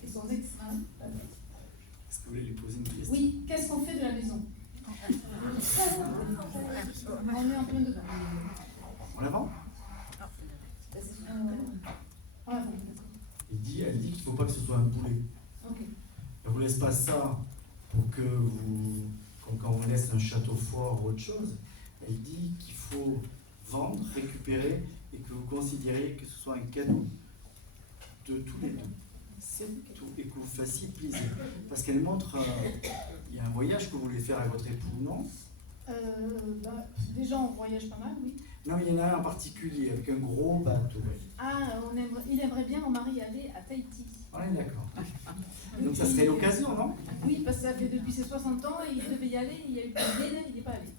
Ils sont extrêmes. Est-ce que vous voulez lui poser une question? Oui, qu'est-ce qu'on fait de la maison? On est en plein dedans. En avant? En avant. Elle dit qu'il ne faut pas que ce soit un poulet. Ok. Elle ne vous laisse pas ça pour que vous, comme quand on laisse un château fort ou autre chose. Elle dit qu'il faut vendre, récupérer et que vous considériez que ce soit un cadeau de tous les deux. C'est tout. Et que vous fassiez plaisir. Parce qu'elle montre, il y a un voyage que vous voulez faire avec votre époux, non? Déjà, on voyage pas mal, oui. Non, mais il y en a un en particulier, avec un gros bateau. Ah, il aimerait bien, mon mari, aller à Tahiti. On est d'accord. Donc ça serait l'occasion, non? Oui, parce que ça fait depuis ses 60 ans, et il devait y aller, il y a eu plein d'idées, il n'est pas allé.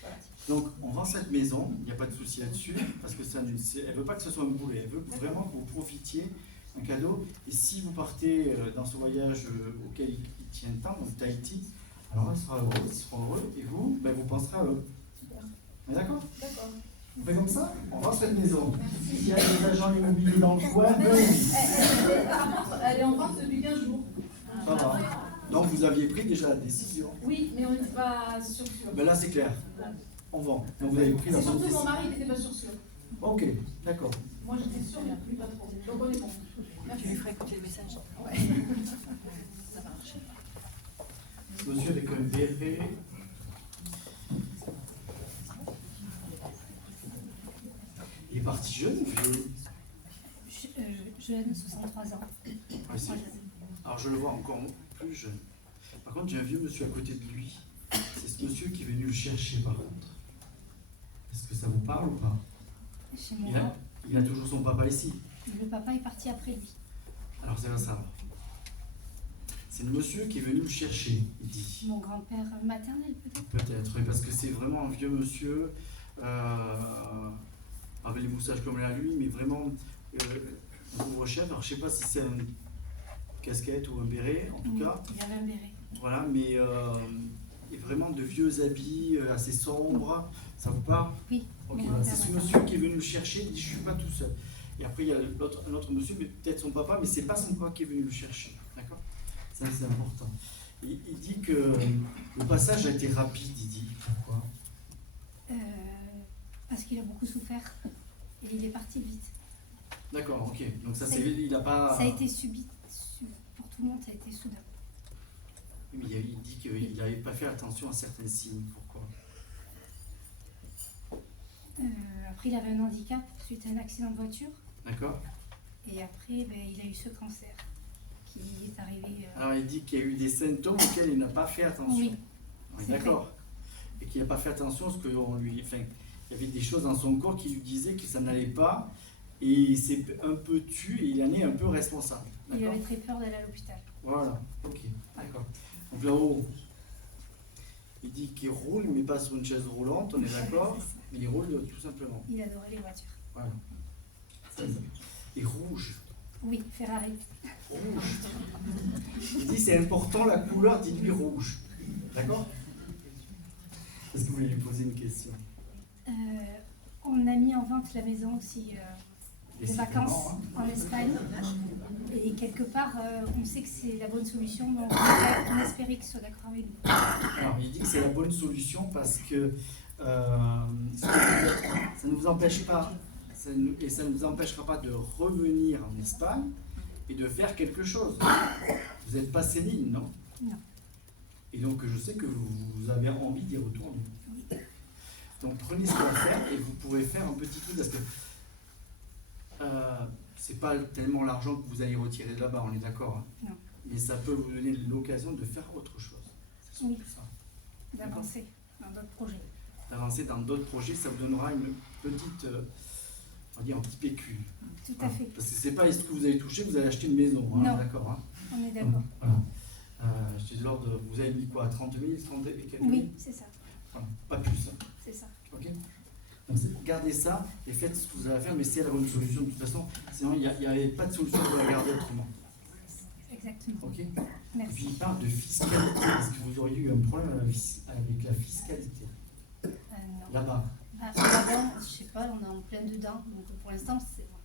Voilà. Donc on vend cette maison, il n'y a pas de souci là-dessus, parce que elle ne veut pas que ce soit un boulet, elle veut vraiment que vous profitiez un cadeau. Et si vous partez dans ce voyage auquel il tient tant, donc Tahiti, alors elle sera heureuse, ils seront heureux, et vous, vous penserez à eux. Super. On est d'accord? D'accord. On fait comme ça? On vend cette maison. S'il y a des agents immobiliers dans le coin, venez. Par contre, elle est en vente depuis 15 jours. Ça va. Donc vous aviez pris déjà la décision. Oui, mais on n'était pas sûr. Ben là c'est clair. On vend. Donc vous avez pris la C'est surtout décision. mon mari qui n'était pas sûr. Ok, d'accord. Moi j'étais sûre, mais lui pas trop. Donc on est bon. Merci. Tu lui feras écouter le message. Ouais. Ça va marcher. Monsieur avec un béret. Il est parti jeune ou vieux? Jeune, 63 ans. Ah, si. Alors je le vois encore plus jeune. Par contre, j'ai un vieux monsieur à côté de lui. C'est ce monsieur qui est venu le chercher par contre. Est-ce que ça vous parle ou pas? Chez moi, il a toujours son papa ici. le papa est parti après lui. Alors ça va savoir. C'est le monsieur qui est venu le chercher, il dit. Mon grand-père maternel peut-être. Peut-être, oui, parce que c'est vraiment un vieux monsieur, avec les moussages comme là lui, mais vraiment couvre-chef. Alors je sais pas si c'est une casquette ou un béret, en tout cas. Il avait un béret. Voilà, mais et vraiment de vieux habits assez sombres. Ça vous parle? Oui. Ok, bah, c'est ce monsieur qui est venu le chercher, il dit je suis pas tout seul. Et après il y a un autre monsieur, mais peut-être son papa, mais c'est pas son papa qui est venu le chercher. D'accord? Ça c'est important. Il dit que le passage a été rapide, il dit. Pourquoi? Parce qu'il a beaucoup souffert et il est parti vite. D'accord, ok. Donc ça c'est il a pas. Ça a été subi. Pour tout le monde, ça a été soudain. Mais il dit qu'il n'avait pas fait attention à certains signes. Pourquoi? après, il avait un handicap suite à un accident de voiture. D'accord. Et après, il a eu ce cancer qui est arrivé. Alors il dit qu'il y a eu des symptômes auxquels il n'a pas fait attention. Oui. Oui, C'est d'accord. Et qu'il n'a pas fait attention parce qu'on lui. Enfin, il y avait des choses dans son corps qui lui disaient que ça n'allait pas. Et il s'est un peu tué et il en est un peu responsable. Il D'accord. avait très peur d'aller à l'hôpital. Voilà, ok, d'accord. Donc là-haut, il dit qu'il roule, mais pas sur une chaise roulante, on est d'accord, mais il roule tout simplement. Il adorait les voitures. Voilà. Et rouge. Oui, Ferrari. Rouge. Il dit c'est important la couleur, dites-lui rouge. D'accord. Est-ce que vous voulez lui poser une question? On a mis en vente la maison aussi de vacances en Espagne. Et quelque part, on sait que c'est la bonne solution, donc on espérait qu'il soit d'accord avec nous. Alors, il dit que c'est la bonne solution parce que ça ne vous empêche pas, et ça ne vous empêchera pas de revenir en Espagne et de faire quelque chose. Vous n'êtes pas Céline, non? Non. Et donc, je sais que vous avez envie d'y retourner. Donc, prenez ce qu'on va faire et vous pourrez faire un petit truc parce que c'est pas tellement l'argent que vous allez retirer de là-bas, on est d'accord, hein. Non. Mais ça peut vous donner l'occasion de faire autre chose. C'est Oui. ça. D'avancer dans d'autres projets. D'avancer dans d'autres projets, ça vous donnera une petite, on va dire un petit PQ. Tout à fait. Parce que c'est pas est-ce que vous allez toucher, vous allez acheter une maison, hein, Non. d'accord, hein. On est d'accord. Voilà. Je suis de l'ordre, vous avez mis quoi, 30 000, 30 et quelques mille? Oui, c'est ça. Voilà. Pas plus. Hein. C'est ça. Ok. Donc gardez ça et faites ce que vous avez à faire, mais c'est la bonne solution de toute façon. Sinon, il n'y avait pas de solution pour la garder autrement. Exactement. Ok. Merci. Et puis il parle de fiscalité. Est-ce que vous auriez eu un problème avec la fiscalité Non. là-bas? Là-bas, je sais pas, on est en plein dedans, donc pour l'instant, c'est bon.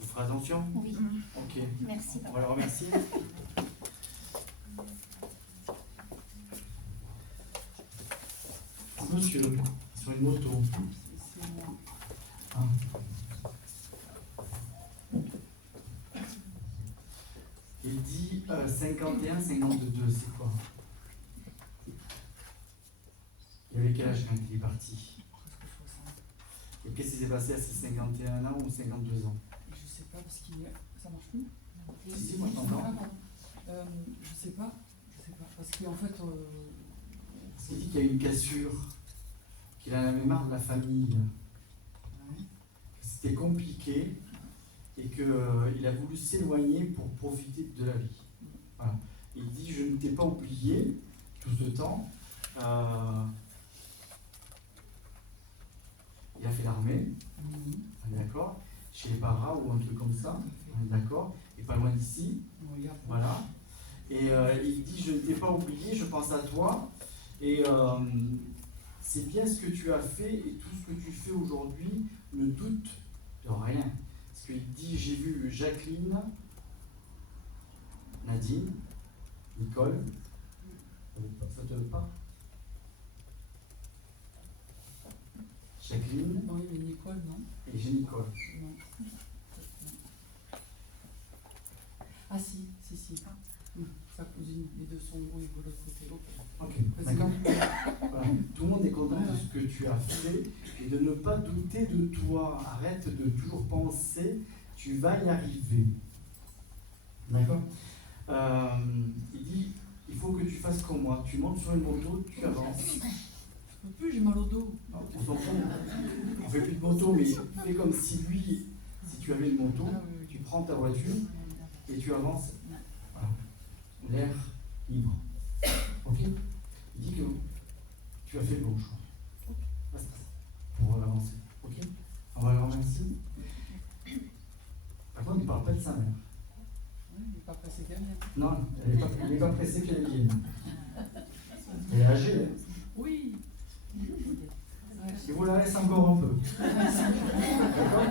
Vous ferez attention? Oui. Ok. Merci. On va le remercier. Monsieur, sur une moto. Ah. Il dit 51, 52, c'est quoi? Il avait quel âge quand il est parti? Et qu'est-ce qui s'est passé à ses 51 ans ou 52 ans? Je sais pas, parce qu'il ça marche plus. Si, moi j'entends. Je sais pas, parce qu'en fait... Parce qu'il dit qu'il y a une cassure, qu'il en avait marre de la famille, que c'était compliqué et qu'il a voulu s'éloigner pour profiter de la vie. Voilà. Il dit, je ne t'ai pas oublié tout ce temps. Il a fait l'armée, on est d'accord, chez les paras ou un truc comme ça, on est d'accord, et pas loin d'ici, voilà. Et il dit, je ne t'ai pas oublié, je pense à toi, et c'est bien ce que tu as fait, et tout ce que tu fais aujourd'hui, ne doute de rien. Parce qu'il dit, j'ai vu Jacqueline, Nadine, Nicole, ça te veut pas? Jacqueline. Oui, mais Nicole, non. Et j'ai Nicole. Non. Ah si. Sa cousine, les deux sont oui, de l'autre côté. Ok, d'accord. Voilà. Tout le monde est content de ce que tu as fait et de ne pas douter de toi. Arrête de toujours penser, tu vas y arriver. D'accord. Il dit, il faut que tu fasses comme moi. Tu montes sur une moto, tu avances. Je peux plus, j'ai mal au dos. Non, on s'en fout. On fait plus de moto, mais fais comme si tu avais une moto, tu prends ta voiture et tu avances. Voilà. L'air libre. Ok. Il dit que tu as fait le bon choix. On va avancer. Ok. On va le remercier. Par contre, il ne parle pas de sa mère. Oui, il n'est pas pressé qu'elle vienne. Non, il n'est pas pressé qu'elle vienne. Elle est âgée, hein. Oui. Et vous la laissez encore un peu. D'accord.